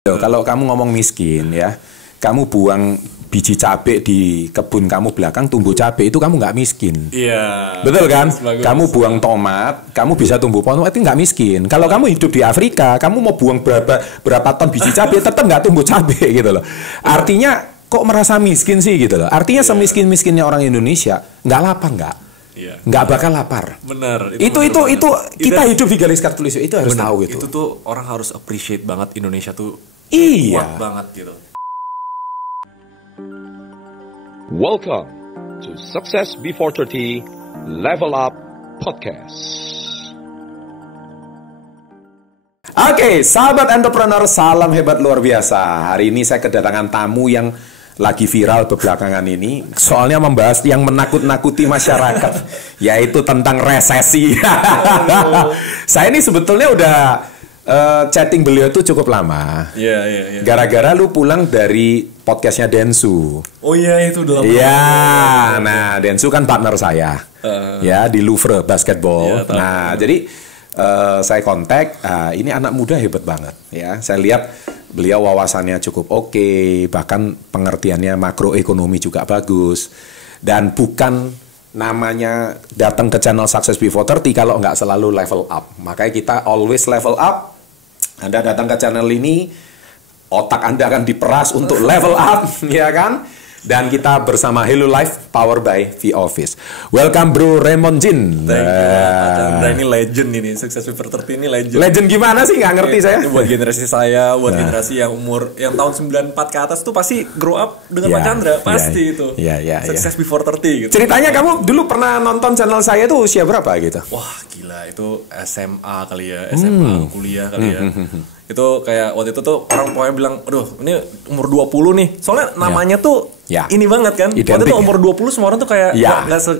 Kalau kamu ngomong miskin ya, kamu buang biji cabai di kebun kamu belakang tumbuh cabai itu kamu nggak miskin. Iya. Betul kan? Bagus. Kamu buang tomat, kamu bisa tumbuh tomat itu nggak miskin. Kalau kamu hidup di Afrika, kamu mau buang berapa ton biji cabai tetap nggak tumbuh cabai gitu loh. Artinya kok merasa miskin sih gitu loh. Artinya semiskin-miskinnya orang Indonesia nggak lapar nggak. Iya. Nggak bakal lapar. Benar. Itu kita hidup di garis khatulistiwa itu harus tahu gitu. Itu tuh orang harus appreciate banget Indonesia tuh. Iya. Kuat banget gitu. Welcome to Success Before 30 Level Up Podcast. Oke, sahabat entrepreneur, salam hebat luar biasa. Hari ini saya kedatangan tamu yang lagi viral belakangan ini. Soalnya membahas yang menakut-nakuti masyarakat, yaitu tentang resesi. Saya ini sebetulnya udah chatting beliau itu cukup lama. Iya. Gara-gara lu pulang dari podcastnya Densu. Oh iya, itu udah lama. Iya, nah Densu kan partner saya. Ya, di Louvre basketball. Iya, nah, jadi saya kontak, ini anak muda hebat banget ya. Saya lihat beliau wawasannya cukup oke, bahkan pengertiannya makroekonomi juga bagus. Dan bukan namanya datang ke channel Success Before 30 kalau nggak selalu level up. Makanya kita always level up. Anda datang ke channel ini, otak Anda akan diperas untuk level up, ya kan? Dan kita bersama Hello Life, powered by V-Office. Welcome Bro Raymond Jin. Thank you. Ini legend ini, Success Before 30 ini legend. Legend gimana sih? Nggak ngerti saya. Ini buat generasi saya, buat generasi yang yang tahun 94 ke atas tuh pasti grow up dengan Pak Chandra, pasti itu. Iya. Success Before 30 gitu. Ceritanya kamu dulu pernah nonton channel saya itu usia berapa gitu? Wah gila, itu SMA kali ya, SMA kuliah kali ya. Itu kayak waktu itu tuh orang pokoknya bilang, aduh ini umur 20 nih. Soalnya namanya tuh ini banget kan. Identik. Waktu itu umur 20 semua orang tuh kayak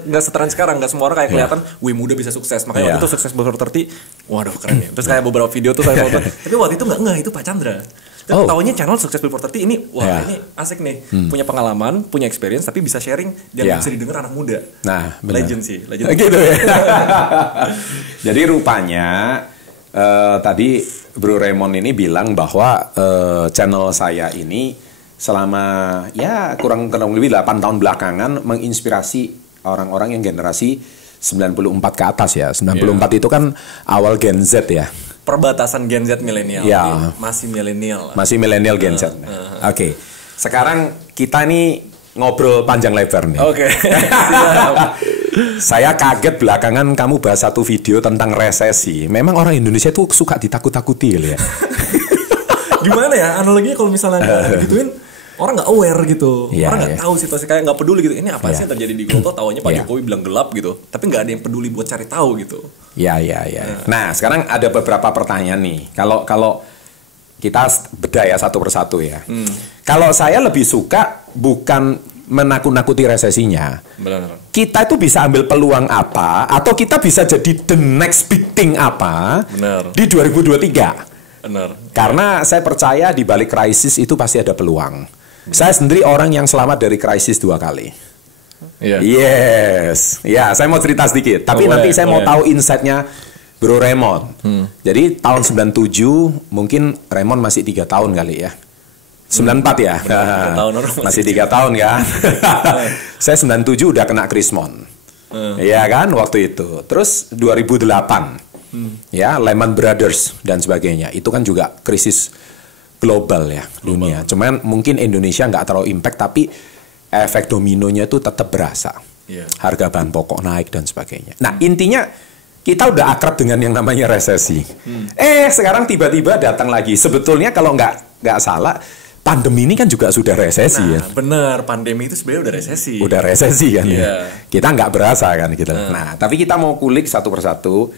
nggak seteran sekarang. Nggak semua orang kayak kelihatan, wih muda bisa sukses. Makanya waktu itu Sukses Before 30, waduh keren ya. Terus kayak beberapa video tuh saya nonton. Tapi waktu itu nggak, itu Pak Chandra. Tapi taunya channel Sukses Before 30 ini, wah ini asik nih. Punya pengalaman, punya experience, tapi bisa sharing dan bisa didengar anak muda. Nah, benar. Legend sih. Legend. Gitu ya. Jadi rupanya tadi Bro Raymond ini bilang bahwa channel saya ini selama kurang lebih 8 tahun belakangan menginspirasi orang-orang yang generasi 94 ke atas ya. 94 itu kan awal Gen Z ya. Perbatasan Gen Z milenial. Ya. Masih milenial. Masih milenial Gen Z. Oke. Sekarang kita nih ngobrol panjang lebar nih. Oke. Saya kaget belakangan kamu bahas satu video tentang resesi. Memang orang Indonesia tuh suka ditakut-takuti ya. Gimana ya analoginya kalau misalnya gituin orang nggak aware gitu, orang nggak tahu situasi, kayak nggak peduli gitu. Ini apa sih yang terjadi di global? Taunya Pak Jokowi bilang gelap gitu, tapi nggak ada yang peduli buat cari tahu gitu. Ya. Nah sekarang ada beberapa pertanyaan nih. Kalau kita bedah ya satu persatu ya. Kalau saya lebih suka bukan menakut-nakuti resesinya. Benar. Kita itu bisa ambil peluang apa, atau kita bisa jadi the next big thing apa di 2023. Benar. Karena saya percaya di balik krisis itu pasti ada peluang. Saya sendiri orang yang selamat dari krisis 2 kali. Yes. Ya, saya mau cerita sedikit. Tapi nanti saya mau tahu insight-nya Bro Raymond. Jadi tahun 97 mungkin Raymond masih 3 tahun kali ya. 94 ya. Masih 3 tahun kan. Saya 97 udah kena Krismon. Iya kan waktu itu. Terus 2008. Ya, Lehman Brothers dan sebagainya. Itu kan juga krisis global ya, dunia. Cuman mungkin Indonesia nggak terlalu impact, tapi efek dominonya itu tetap berasa. Harga bahan pokok naik dan sebagainya. Nah, intinya kita udah akrab dengan yang namanya resesi. Sekarang tiba-tiba datang lagi. Sebetulnya kalau nggak salah, pandemi ini kan juga sudah resesi ya. Bener, pandemi itu sebenarnya udah resesi. Udah resesi kan ya. Kita nggak berasa kan gitu. Nah, tapi kita mau kulik satu persatu.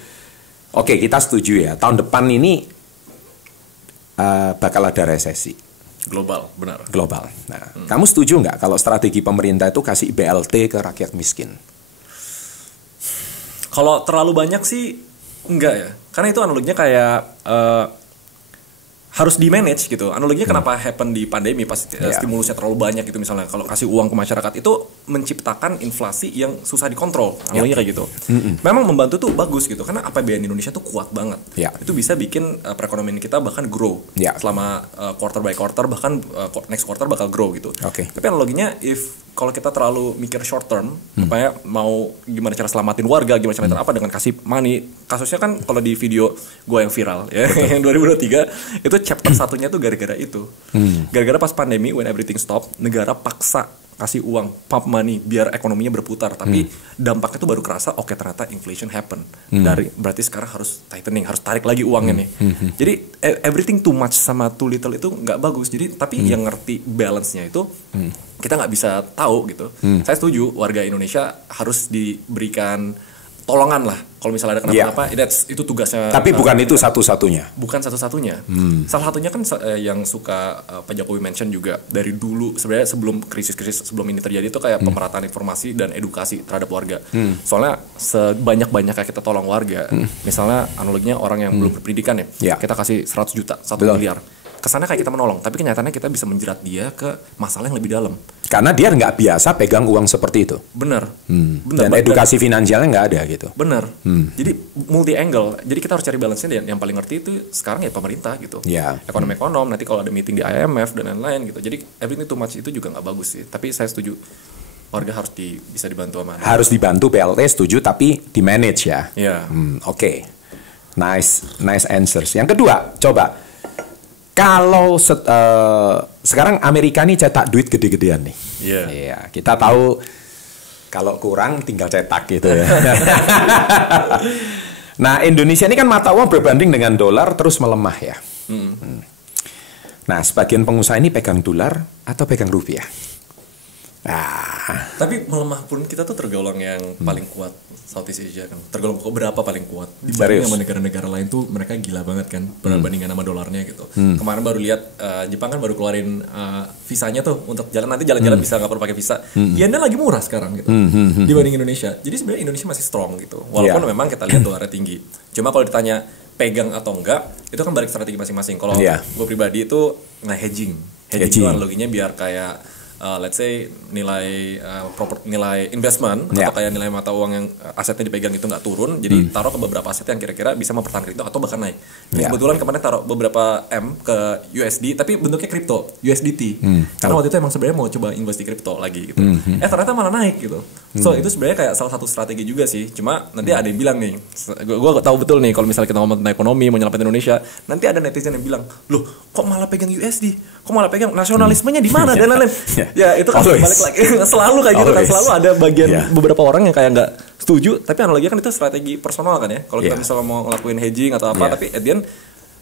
Oke, kita setuju ya. Tahun depan ini bakal ada resesi. Global, benar. Global. Nah, kamu setuju nggak kalau strategi pemerintah itu kasih BLT ke rakyat miskin? Kalau terlalu banyak sih enggak ya. Karena itu analoginya kayak harus di manage gitu. Analoginya kenapa happen di pandemi pas stimulusnya terlalu banyak gitu, misalnya kalau kasih uang ke masyarakat itu menciptakan inflasi yang susah dikontrol. Analoginya kayak gitu. Memang membantu tuh bagus gitu karena APBN Indonesia tuh kuat banget. Itu bisa bikin perekonomian kita bahkan grow selama quarter by quarter, bahkan next quarter bakal grow gitu. Tapi analoginya kalau kita terlalu mikir short term, supaya mau gimana cara selamatin warga, gimana cara apa dengan kasih money. Kasusnya kan kalau di video gue yang viral ya, yang 2023 itu chapter satunya tuh gara-gara itu. Gara-gara pas pandemi when everything stop, negara paksa kasih uang, pump money biar ekonominya berputar, tapi dampaknya tuh baru kerasa ternyata inflation happen. Berarti sekarang harus tightening, harus tarik lagi uangnya nih. Jadi everything too much sama too little itu nggak bagus. Jadi tapi yang ngerti balance-nya itu kita nggak bisa tahu gitu. Saya setuju warga Indonesia harus diberikan tolongan lah kalau misalnya ada kenapa-napa, itu tugasnya. Tapi bukan itu satu-satunya. Bukan satu-satunya. Salah satunya kan yang suka Pak Jokowi mention juga dari dulu sebenarnya sebelum krisis sebelum ini terjadi itu kayak pemerataan informasi dan edukasi terhadap warga. Soalnya sebanyak-banyaknya kita tolong warga, misalnya analoginya orang yang belum berpendidikan kita kasih 100 juta, 1 miliar. Kesannya kayak kita menolong, tapi kenyataannya kita bisa menjerat dia ke masalah yang lebih dalam. Karena dia nggak biasa pegang uang seperti itu. Bener. Dan edukasi finansialnya nggak ada gitu. Bener. Jadi multi angle. Jadi kita harus cari balance-nya. Yang paling ngerti itu sekarang ya pemerintah gitu. Ekonom. Nanti kalau ada meeting di IMF dan lain-lain gitu. Jadi everything too much itu juga nggak bagus sih. Tapi saya setuju warga harus bisa dibantu sama. Harus dibantu, BLT setuju, tapi di manage ya. Oke. Nice answers. Yang kedua, coba. Kalau sekarang Amerika nih cetak duit gede-gedean nih. Kita tahu kalau kurang tinggal cetak gitu ya. Nah, Indonesia ini kan mata uang berbanding dengan dolar terus melemah ya. Nah, sebagian pengusaha ini pegang dolar atau pegang rupiah. Tapi melemah pun kita tuh tergolong yang paling kuat Southeast Asia kan. Tergolong berapa paling kuat dibanding sama negara-negara lain tuh mereka gila banget kan perbandingan sama dolarnya gitu. Kemarin baru lihat Jepang kan baru keluarin visanya tuh untuk jalan, nanti jalan-jalan bisa nggak perlu pakai visa. Yennya lagi murah sekarang gitu dibanding Indonesia. Jadi sebenarnya Indonesia masih strong gitu. Walaupun memang kita lihat dolarnya tinggi. Cuma kalau ditanya pegang atau enggak, itu kan balik strategi masing-masing. Kalau gue pribadi itu hedging itu analoginya biar kayak let's say nilai investment atau kayak nilai mata uang yang asetnya dipegang itu nggak turun, jadi taruh ke beberapa aset yang kira-kira bisa mempertahankan itu atau bahkan naik. Kebetulan kemarin taruh beberapa M ke USD tapi bentuknya kripto USDT karena waktu itu emang sebenarnya mau coba invest di kripto lagi gitu. Ternyata malah naik gitu. So itu sebenarnya kayak salah satu strategi juga sih. Cuma nanti ada yang bilang nih, gue tahu betul nih kalau misalnya kita ngomong tentang ekonomi mau nyelamatin Indonesia, nanti ada netizen yang bilang, loh kok malah pegang USD, kok malah pegang nasionalismenya di mana dan lain-lain. Ya itu kan balik lagi selalu kayak gitu kan, selalu ada bagian beberapa orang yang kayak nggak setuju, tapi analoginya kan itu strategi personal kan ya. Kalau kita misalnya mau ngelakuin hedging atau apa, tapi at the end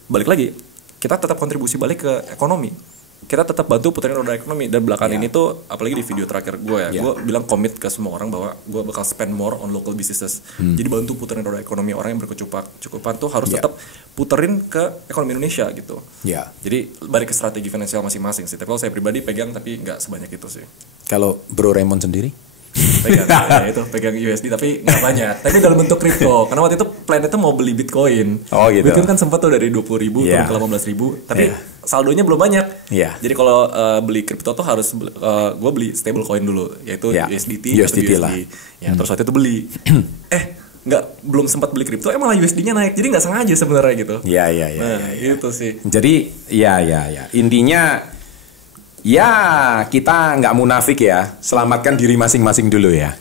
balik lagi kita tetap kontribusi balik ke ekonomi, kita tetap bantu puterin roda ekonomi. Dan belakangan ini tuh apalagi di video terakhir gue gue bilang komit ke semua orang bahwa gue bakal spend more on local businesses. Jadi bantu puterin roda ekonomi orang yang berkecukupan tuh harus tetap puterin ke ekonomi Indonesia gitu. Jadi balik ke strategi finansial masing-masing sih. Tapi kalau saya pribadi pegang tapi nggak sebanyak itu sih. Kalau Bro Raymond sendiri? Pegang itu pegang USD tapi nggak banyak, tapi dalam bentuk kripto. Karena waktu itu plan itu mau beli Bitcoin. Gitu. Bitcoin kan sempat tuh dari 20.000 turun ke 18.000, tapi saldonya belum banyak. Jadi kalau beli kripto tuh harus gue beli stable coin dulu, yaitu USDT lah. Terus waktu itu beli belum sempat beli kripto, malah USD-nya naik. Jadi nggak sengaja sebenarnya gitu. Itu sih. Jadi intinya kita nggak munafik ya, selamatkan diri masing-masing dulu ya.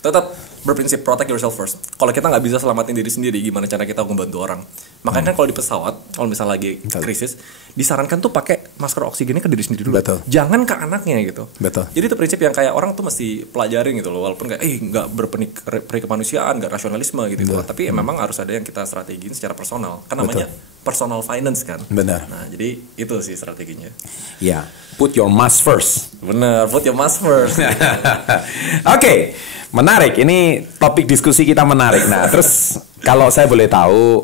Tetap berprinsip protect yourself first. Kalau kita nggak bisa selamatin diri sendiri, gimana cara kita membantu orang? Makanya kan kalau di pesawat, kalau misalnya lagi krisis, disarankan tuh pakai masker oksigennya ke diri sendiri dulu. Jangan ke anaknya gitu. Jadi itu prinsip yang kayak orang tuh mesti pelajarin gitu loh. Walaupun kayak nggak berperi kemanusiaan, nggak rasionalisme gitu. Tapi memang harus ada yang kita strategiin secara personal. Kan namanya personal finance kan. Nah jadi itu sih strateginya. Put your mask first. Bener, put your mask first. Oke. Menarik, ini topik diskusi kita menarik. Nah, terus kalau saya boleh tahu,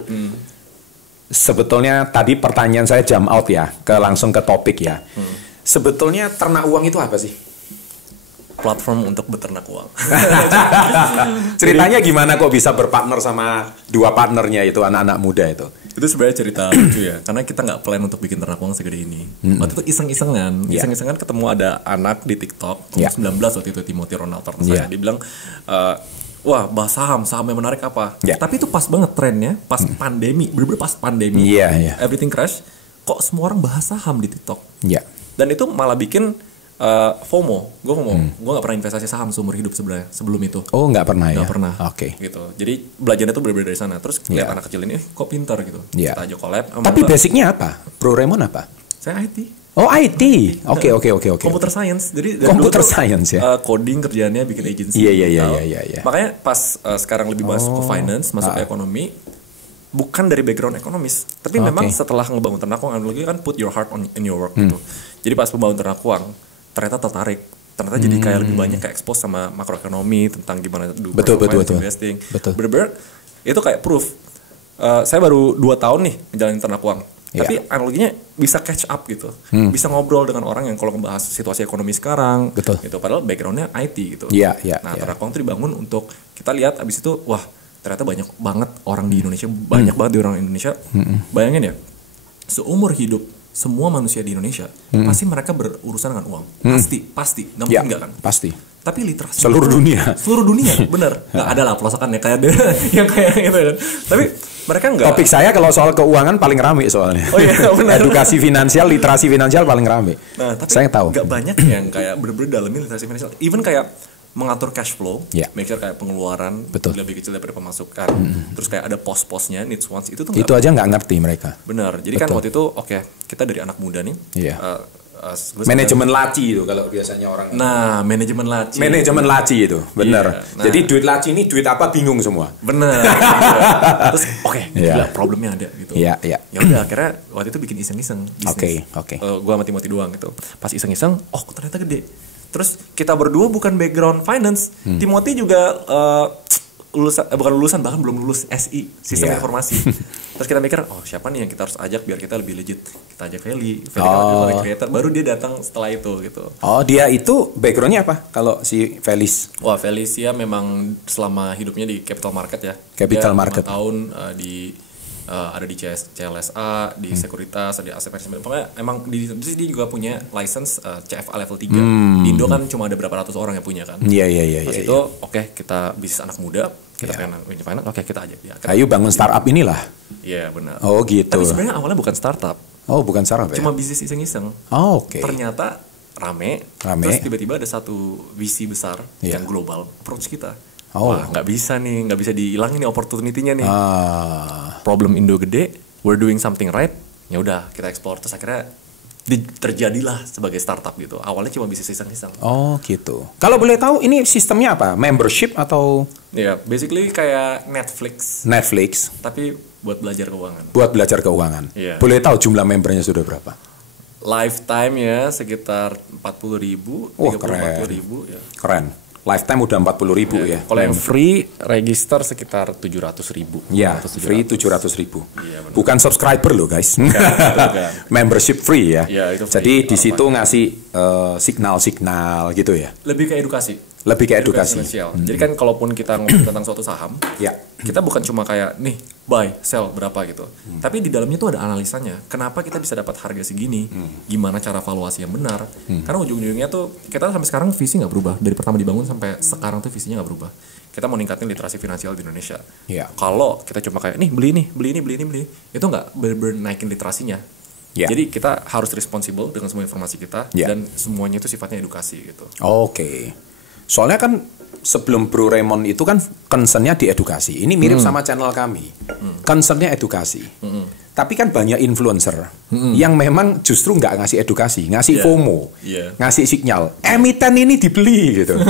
sebetulnya tadi pertanyaan saya jump out ya, langsung ke topik ya. Sebetulnya ternak uang itu apa sih? Platform untuk beternak uang. Ceritanya gimana kok bisa berpartner sama dua partnernya itu, anak-anak muda itu? Itu sebenarnya cerita lucu ya, karena kita nggak plan untuk bikin ternak uang segede ini. Waktu itu iseng-isengan ketemu ada anak di TikTok, 19 waktu itu, Timothy Ronald teman saya. Dia bilang, wah bahas saham yang menarik apa? Tapi itu pas banget trennya, pas pandemi, bener-bener pas pandemi. Everything crash, kok semua orang bahas saham di TikTok. Dan itu malah bikin FOMO. Gue nggak pernah investasi saham seumur hidup sebenarnya sebelum itu. Oh nggak pernah ya? Nggak pernah. Oke. Gitu. Jadi belajarnya tuh berbeda dari sana. Terus lihat anak kecil ini, kok pintar gitu. Kita aja collab. Tapi basicnya apa? Bro Raymond apa? Saya IT. Oh IT. Oke. Computer science. Jadi computer science ya. Coding kerjaannya bikin agency. Iya. Makanya pas sekarang lebih masuk ke finance, masuk ke ekonomi. Bukan dari background ekonomis, tapi memang setelah ngebangun ternak uang, lagi kan put your heart in your work gitu. Jadi pas pembangun ternak uang, ternyata tertarik, jadi kayak lebih banyak kayak expose sama makroekonomi tentang gimana betul. investing. Bener-bener itu kayak proof. Saya baru 2 tahun nih ngejalanin ternak uang, tapi analoginya bisa catch up gitu, bisa ngobrol dengan orang yang kalau ngebahas situasi ekonomi sekarang, gitu. Padahal backgroundnya IT gitu. Nah ternak uang itu dibangun untuk kita lihat abis itu, wah ternyata banyak banget orang di Indonesia, bayangin ya, seumur hidup semua manusia di Indonesia pasti mereka berurusan dengan uang, pasti, nggak mungkin nggak kan? Pasti. Tapi literasi seluruh dunia, bener, nggak ada lah pelosokan ya kayak yang kayak gitu kan. Tapi mereka nggak. Topik saya kalau soal keuangan paling rame soalnya. Oh iya, benar. Edukasi finansial, literasi finansial paling rame. Nah, tapi saya tahu. Nggak banyak yang kayak bener-bener dalamin literasi finansial. Even kayak mengatur cash flow, make sure kayak pengeluaran lebih kecil daripada pemasukan, terus kayak ada pos-posnya, needs wants itu tuh itu aja nggak ngerti mereka. Benar, jadi kan waktu itu kita dari anak muda nih, manajemen laci itu kalau biasanya orang. Nah, manajemen laci itu, benar. Jadi duit laci ini duit apa bingung semua. Benar. Terus gila problemnya ada gitu. Ya udah akhirnya waktu itu bikin iseng-iseng bisnis. Gua sama Timothy doang gitu. Pas iseng-iseng, ternyata gede. Terus kita berdua bukan background finance. Timothy juga bukan lulusan, bahkan belum lulus SI, sistem informasi. Terus kita mikir, siapa nih yang kita harus ajak biar kita lebih legit. Kita ajak Feli kan creator, baru dia datang setelah itu gitu. Oh, dia itu backgroundnya apa kalau si Felis? Wah, Felis ya memang selama hidupnya di capital market ya. Capital market. 5 tahun ada di CLSA, di sekuritas, di asset management. Pokoknya emang terus dia juga punya license CFA level 3. Di Indo kan cuma ada berapa ratus orang yang punya kan. Iya. Terus itu kita bisnis anak muda, kita pengen finance, kita ajak dia. Ayo bangun startup inilah. Iya, benar. Oh, gitu. Tapi sebenarnya awalnya bukan startup. Oh, bukan startup Cuma bisnis iseng-iseng. Oh, oke. Ternyata rame. Terus tiba-tiba ada satu VC besar yang global approach kita. Wah, nggak bisa dihilangin nih opportunity-nya nih. Problem Indo gede, we're doing something right. Ya udah, kita explore, terus akhirnya terjadilah sebagai startup gitu. Awalnya cuma bisnis iseng-iseng. Oh, gitu. Kalau boleh tahu ini sistemnya apa? Membership atau? Ya, basically kayak Netflix. Tapi buat belajar keuangan. Yeah. Boleh tahu jumlah membernya sudah berapa? Lifetime ya sekitar 40.000, 40.000 ya. Keren. Lifetime udah 40.000 ya. Kalau yang free register sekitar 700.000. Ya, free 700.000. Ya, bukan subscriber loh guys. Membership free ya. Itu free. Jadi di situ ngasih signal-signal gitu ya. Lebih ke edukasi. Jadi kan kalaupun kita ngomong tentang suatu saham, kita bukan cuma kayak nih buy, sell berapa gitu. Tapi di dalamnya tuh ada analisanya. Kenapa kita bisa dapat harga segini? Gimana cara valuasi yang benar? Karena ujung-ujungnya tuh kita sampai sekarang visi nggak berubah. Dari pertama dibangun sampai sekarang tuh visinya nggak berubah. Kita mau ningkatin literasi finansial di Indonesia. Kalau kita cuma kayak nih beli, itu nggak bener-bener naikin literasinya. Jadi kita harus responsible dengan semua informasi kita dan semuanya itu sifatnya edukasi gitu. Oke. Soalnya kan sebelum Bro Raymond itu kan concernnya di edukasi. Ini mirip sama channel kami. Concernnya edukasi. Tapi kan banyak influencer yang memang justru nggak ngasih edukasi, ngasih FOMO, ngasih signal. Emiten ini dibeli gitu.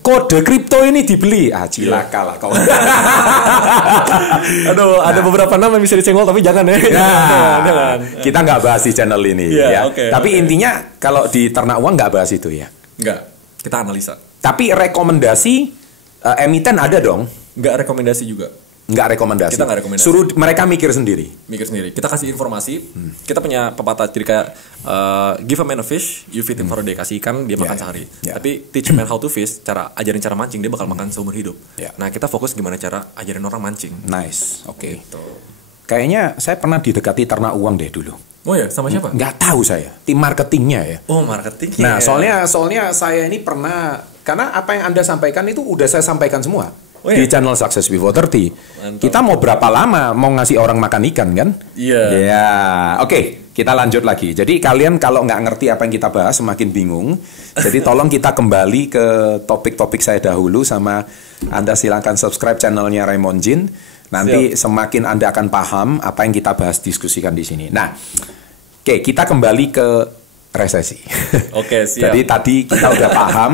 Kode kripto ini dibeli. Cilaka lah kau. Aduh, ada beberapa nama yang bisa disenggol tapi jangan ya. Kita nggak bahas di channel ini Tapi intinya kalau di ternak uang nggak bahas itu ya. Nggak. Kita analisa. Tapi rekomendasi emiten ada dong? Nggak rekomendasi juga. Nggak rekomendasi. Kita nggak rekomendasi. Suruh mereka mikir sendiri. Kita kasih informasi. Kita punya pepatah jadi kayak give a man a fish, you feed him for a day. Kasih ikan dia makan sehari. Tapi teach a man how to fish, ajarin cara mancing dia bakal makan seumur hidup. Nah kita fokus gimana cara ajarin orang mancing. Nice. Oke. Gitu. Kayaknya saya pernah didekati ternak uang deh dulu. Oh ya, sama siapa? Nggak tahu saya, tim marketingnya ya. Oh, marketingnya. Nah, soalnya saya ini pernah, karena apa yang Anda sampaikan itu udah saya sampaikan semua. Oh, iya? Di channel Success Before 30. Mantap. Kita mau berapa lama mau ngasih orang makan ikan kan? Iya. Ya, oke, kita lanjut lagi. Jadi kalian kalau nggak ngerti apa yang kita bahas semakin bingung. Jadi tolong kita kembali ke topik-topik saya dahulu, sama Anda silakan subscribe channelnya Raymond Jin. Nanti semakin Anda akan paham apa yang kita bahas diskusikan di sini. Nah, oke, kita kembali ke resesi. Oke, siap. Jadi tadi kita udah paham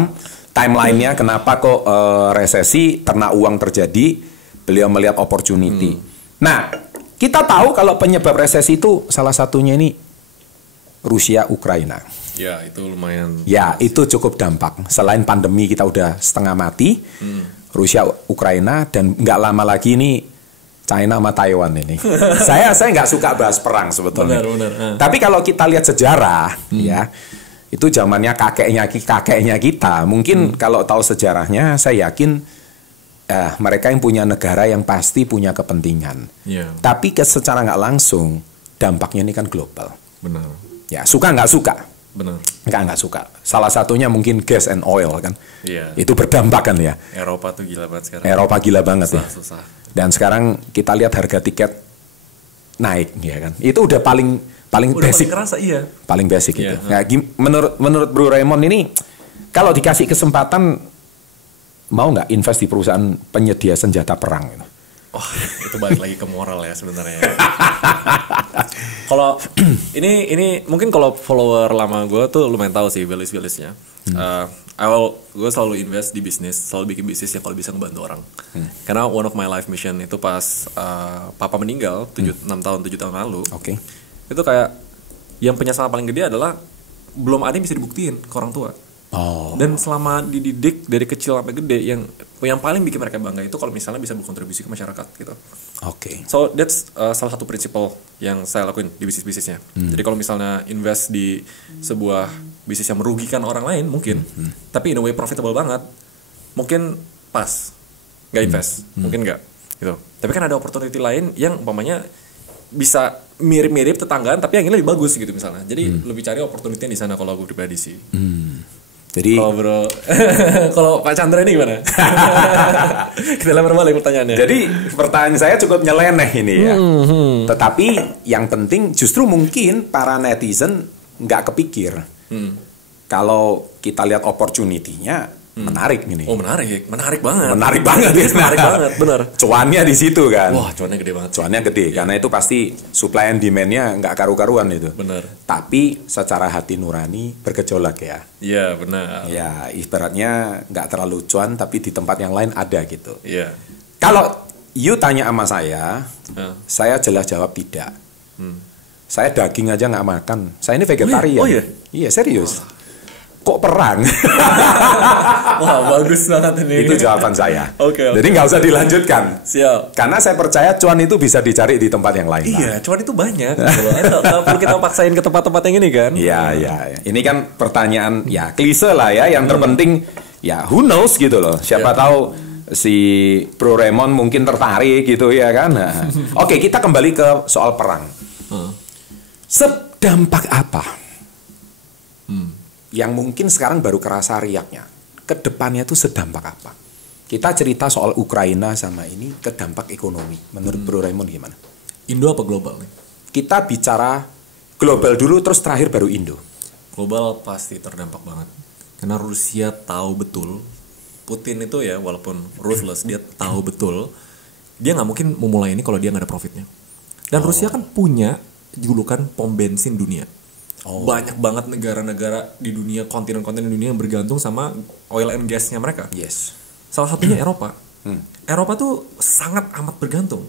timelinenya kenapa kok resesi, ternak uang terjadi, beliau melihat opportunity. Nah, kita tahu kalau penyebab resesi itu salah satunya ini Rusia Ukraina. Ya, itu lumayan. Ya, itu cukup dampak. Selain pandemi kita udah setengah mati, Rusia Ukraina, dan nggak lama lagi ini China sama Taiwan ini. saya nggak suka bahas perang sebetulnya. Benar. Tapi kalau kita lihat sejarah, ya, itu zamannya kakeknya kita. Mungkin kalau tahu sejarahnya, saya yakin mereka yang punya negara yang pasti punya kepentingan. Yeah. Tapi secara nggak langsung dampaknya ini kan global. Benar. Ya, suka nggak suka. Benar. Nggak suka. Salah satunya mungkin gas and oil kan. Iya. Itu berdampak kan ya. Eropa tuh gila banget sekarang. Eropa gila banget susah. Dan sekarang kita lihat harga tiket naik ya kan. Itu udah paling basic. Paling kerasa, iya. Paling basic itu. Yeah. Nah, menurut Bro Raymond ini, kalau dikasih kesempatan, mau nggak invest di perusahaan penyedia senjata perang? Oh, itu balik lagi ke moral ya sebenarnya. Kalau ini mungkin kalau follower lama gue tuh lumayan tahu sih values-valuesnya. Gue selalu invest di bisnis, selalu bikin bisnis yang kalau bisa ngebantu orang. Karena one of my life mission itu pas papa meninggal 7 tahun lalu. Oke. Itu kayak yang penyesalan paling gede adalah belum ada yang bisa dibuktiin ke orang tua. Oh. Dan selama dididik dari kecil sampai gede, yang paling bikin mereka bangga itu kalau misalnya bisa berkontribusi ke masyarakat gitu. Oke. So that's salah satu prinsipal yang saya lakuin di bisnisnya. Jadi kalau misalnya invest di sebuah bisnis yang merugikan orang lain mungkin, tapi in a way profitable banget, mungkin pas nggak invest, mungkin nggak gitu. Tapi kan ada opportunity lain yang umpamanya bisa mirip-mirip tetanggaan tapi yang ini lebih bagus gitu misalnya. Jadi lebih cari opportunity di sana kalau aku pribadi sih. Jadi bro, kalau Pak Chandra ini gimana? Kita lempar balik pertanyaannya. Jadi pertanyaan saya cukup nyeleneh ini ya. Tetapi yang penting justru mungkin para netizen nggak kepikir. Kalau kita lihat opportunity-nya menarik ini. Oh menarik banget. Menarik banget, benar. Cuannya di situ kan. Wah cuannya gede banget. Cuannya gede, karena itu pasti supply and demand-nya nggak karu-karuan itu. Benar. Tapi secara hati nurani bergejolak ya. Iya benar. Ya ibaratnya nggak terlalu cuan, tapi di tempat yang lain ada gitu. Iya. Kalau you tanya sama saya jelas jawab tidak. Saya daging aja nggak makan. Saya ini vegetarian. Oh iya? Iya serius. Kok perang? Wah bagus banget ini. Itu jawaban saya. Oke. Jadi nggak usah dilanjutkan. Siap. Karena saya percaya cuan itu bisa dicari di tempat yang lain. Iya, cuan itu banyak. Nggak perlu kita paksain ke tempat-tempat yang ini kan? Iya. Ini kan pertanyaan ya klise lah ya. Yang terpenting ya who knows gitu loh. Siapa tahu si Bro Raymond mungkin tertarik gitu ya kan. Nah. Oke, kita kembali ke soal perang. Sedampak apa? Yang mungkin sekarang baru kerasa riaknya. Kedepannya itu sedampak apa? Kita cerita soal Ukraina sama ini ke dampak ekonomi. Menurut Bro Raymond gimana? Indo apa global nih? Kita bicara global dulu, terus terakhir baru Indo. Global pasti terdampak banget. Karena Rusia tahu betul, Putin itu ya walaupun ruthless, dia tahu betul, dia nggak mungkin memulai ini kalau dia nggak ada profitnya. Dan Rusia kan punya julukan pom bensin dunia. Banyak banget negara-negara di dunia, kontinen-kontinen di dunia yang bergantung sama oil and gas-nya mereka. Yes. Salah satunya Eropa. Eropa tuh sangat amat bergantung.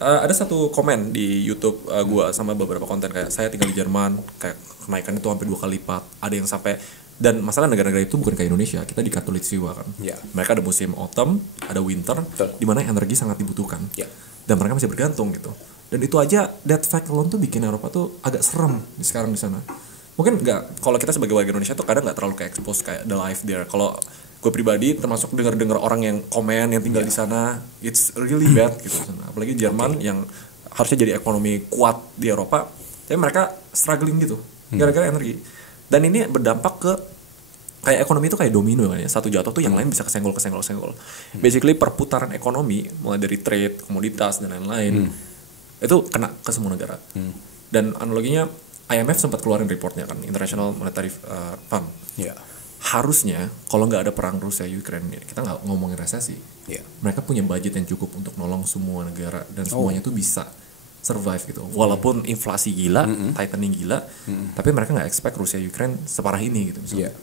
Ada satu komen di YouTube gua sama beberapa konten kayak saya tinggal di Jerman, kayak kenaikan itu hampir 2 kali lipat. Ada yang sampai, dan masalah negara-negara itu bukan kayak Indonesia, kita di Katolik-Siwa kan. Yeah. Mereka ada musim autumn, ada winter, di mana energi sangat dibutuhkan. Yeah. Dan mereka masih bergantung gitu. Dan itu aja, that fact alone tuh bikin Eropa tuh agak serem sekarang di sana. Mungkin nggak, kalau kita sebagai warga Indonesia tuh kadang nggak terlalu kayak expose kayak the life there. Kalau gue pribadi termasuk dengar orang yang komen yang tinggal di sana, it's really bad gitu. Apalagi Jerman yang harusnya jadi ekonomi kuat di Eropa, tapi mereka struggling gitu gara-gara energi. Dan ini berdampak ke kayak ekonomi itu kayak domino kan ya, satu jatuh tuh yang lain bisa kesenggol. Basically perputaran ekonomi mulai dari trade, komoditas dan lain-lain itu kena ke semua negara. Dan analoginya IMF sempat keluarin reportnya kan, International Monetary Fund. Harusnya kalau nggak ada perang Rusia Ukraine, kita nggak ngomongin resesi. Mereka punya budget yang cukup untuk nolong semua negara dan semuanya tuh bisa survive gitu. Walaupun inflasi gila, tightening gila, tapi mereka nggak expect Rusia Ukraine separah ini gitu misalnya.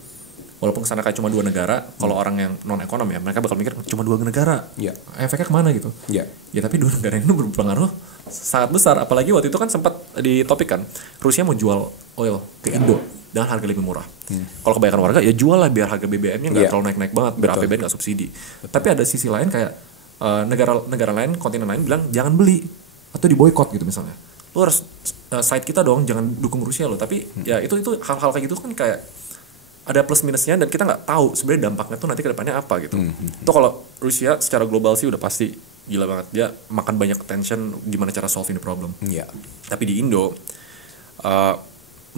Walaupun kesana kayak cuma 2 negara, kalau orang yang non ekonom ya, mereka bakal mikir cuma 2 negara, efeknya kemana gitu. Ya tapi 2 negara itu berpengaruh sangat besar. Apalagi waktu itu kan sempat di topik kan, Rusia mau jual oil ke Indo dengan harga lebih murah. Kalau kebanyakan warga ya jual lah biar harga BBM-nya nggak terlalu naik-naik banget, biar APBN nggak subsidi. Tapi ada sisi lain kayak negara lain, kontinen lain bilang jangan beli atau diboykot gitu misalnya. Lo harus side kita dong, jangan dukung Rusia lo. Tapi ya itu hal-hal kayak gitu kan kayak ada plus minusnya dan kita nggak tahu sebenarnya dampaknya tuh nanti ke depannya apa gitu. Itu kalau Rusia secara global sih udah pasti gila banget, dia makan banyak attention gimana cara solving the problem. Tapi di Indo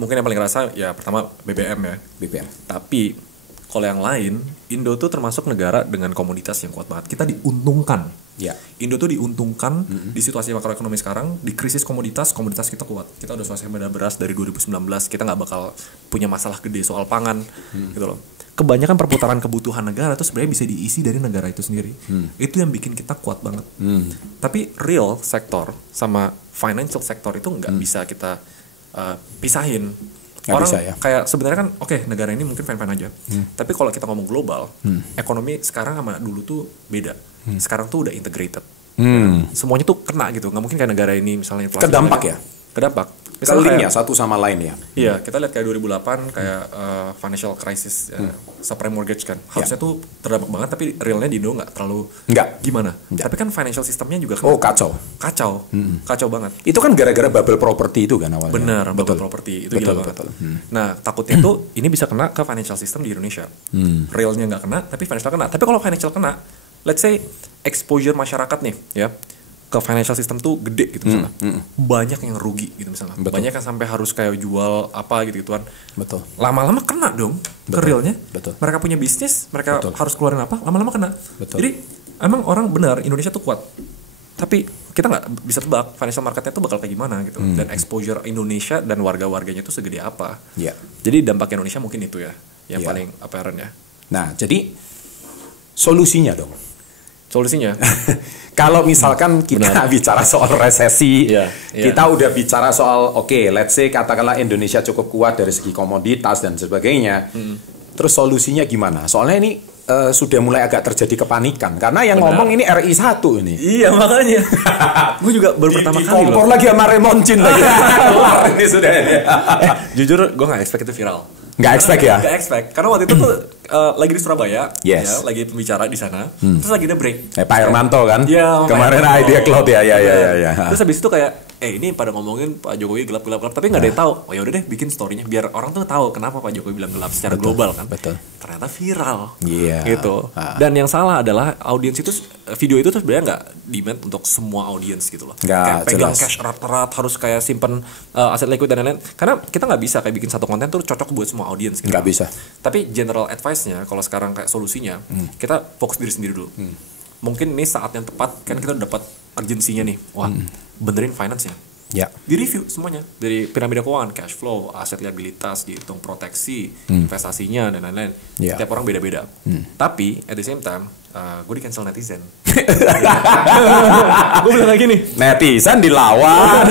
mungkin yang paling ngerasa ya pertama BBM ya. Tapi kalau yang lain, Indo tuh termasuk negara dengan komoditas yang kuat banget. Kita diuntungkan. Indo tuh diuntungkan di situasi makroekonomi sekarang, di krisis komoditas kita kuat. Kita udah swasembada beras dari 2019, kita nggak bakal punya masalah gede soal pangan gitu loh. Kebanyakan perputaran kebutuhan negara tuh sebenarnya bisa diisi dari negara itu sendiri. Itu yang bikin kita kuat banget. Tapi real sektor sama financial sektor itu nggak bisa kita pisahin. Orang bisa, ya? Kayak sebenarnya kan oke, negara ini mungkin fine-fine aja. Tapi kalau kita ngomong global, ekonomi sekarang sama dulu tuh beda. Sekarang tuh udah integrated. Semuanya tuh kena gitu. Nggak mungkin kayak negara ini misalnya kedampak ya. Kedampak. Misalnya linknya satu sama lain ya. Iya, kita lihat kayak 2008 kayak financial crisis subprime mortgage kan. Harusnya tuh terdampak banget, tapi realnya di Indo nggak terlalu gimana. Tapi kan financial sistemnya juga kacau. Kacau banget. Itu kan gara-gara bubble property itu kan awalnya. Benar, bubble property itu gila banget. Nah, takutnya tuh ini bisa kena ke financial system di Indonesia. Realnya nggak kena, tapi financial kena. Tapi kalau financial kena, let's say exposure masyarakat nih ya ke financial system tuh gede gitu misalnya. Banyak yang rugi gitu misalnya. Banyak yang sampai harus kayak jual apa gitu-gituan. Lama-lama kena dong ke realnya. Mereka punya bisnis, mereka harus keluarin apa, lama-lama kena. Jadi emang orang benar Indonesia tuh kuat. Tapi kita nggak bisa tebak financial marketnya tuh bakal kayak gimana gitu. Dan exposure Indonesia dan warga-warganya tuh segede apa. Jadi dampak Indonesia mungkin itu ya yang paling apparent ya. Nah, jadi solusinya dong. Kalau misalkan kita bicara soal resesi, kita udah bicara soal let's say katakanlah Indonesia cukup kuat dari segi komoditas dan sebagainya. Terus solusinya gimana? Soalnya ini sudah mulai agak terjadi kepanikan karena yang ngomong ini RI 1 ini. Iya, makanya. Gue juga baru pertama kali kompor lagi sama Remoncin lagi. Ini sudah ini. Jujur gue nggak expect itu viral. Nggak expect ya? Nggak expect. Karena waktu itu tuh lagi di Surabaya, ya, lagi pembicara di sana. Terus lagi ada break. Pak Hermanto kan? Ya, kemarin Idea Cloud ya. Terus habis itu kayak, ini pada ngomongin Pak Jokowi gelap, tapi nggak ada yang tahu. Oh ya udah deh, bikin story-nya biar orang tuh tahu kenapa Pak Jokowi bilang gelap secara global kan. Ternyata viral. Gitu. Dan yang salah adalah audiens itu, video itu tuh sebenarnya nggak demand untuk semua audiens gitu loh. Kayak pegang cash erat-erat, harus kayak simpen aset liquid dan lain-lain. Karena kita nggak bisa kayak bikin satu konten tuh cocok buat semua audiens gitu. Nggak bisa. Tapi general advice-nya kalau sekarang kayak solusinya, kita fokus diri sendiri dulu. Mungkin ini saat yang tepat kan, kita udah dapat urgensinya nih. Wah, benerin finance-nya. Di review semuanya dari piramida keuangan, cash flow, aset liabilitas, dihitung proteksi, investasinya dan lain-lain. Setiap orang beda-beda. Tapi at the same time, gue di cancel netizen. Gue bilang lagi nih, netizen dilawan.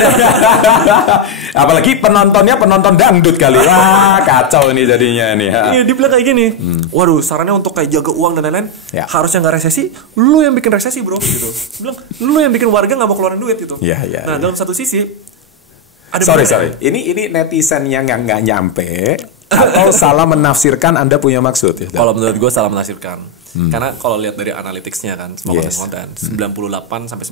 Apalagi penontonnya penonton dangdut kali. Wah, kacau ini jadinya nih. Iya, dia bilang kayak gini. Waduh, sarannya untuk kayak jaga uang dan lain-lain. Harusnya nggak resesi, lu yang bikin resesi bro gitu. Bilang, lu yang bikin warga nggak mau keluarin duit gitu. Nah, dalam satu sisi ada sorry. Ini netizen yang nggak nyampe atau salah menafsirkan Anda punya maksud ya? Kalau menurut gue salah menafsirkan. Karena kalau lihat dari analytics-nya kan, semua konten 98 sampai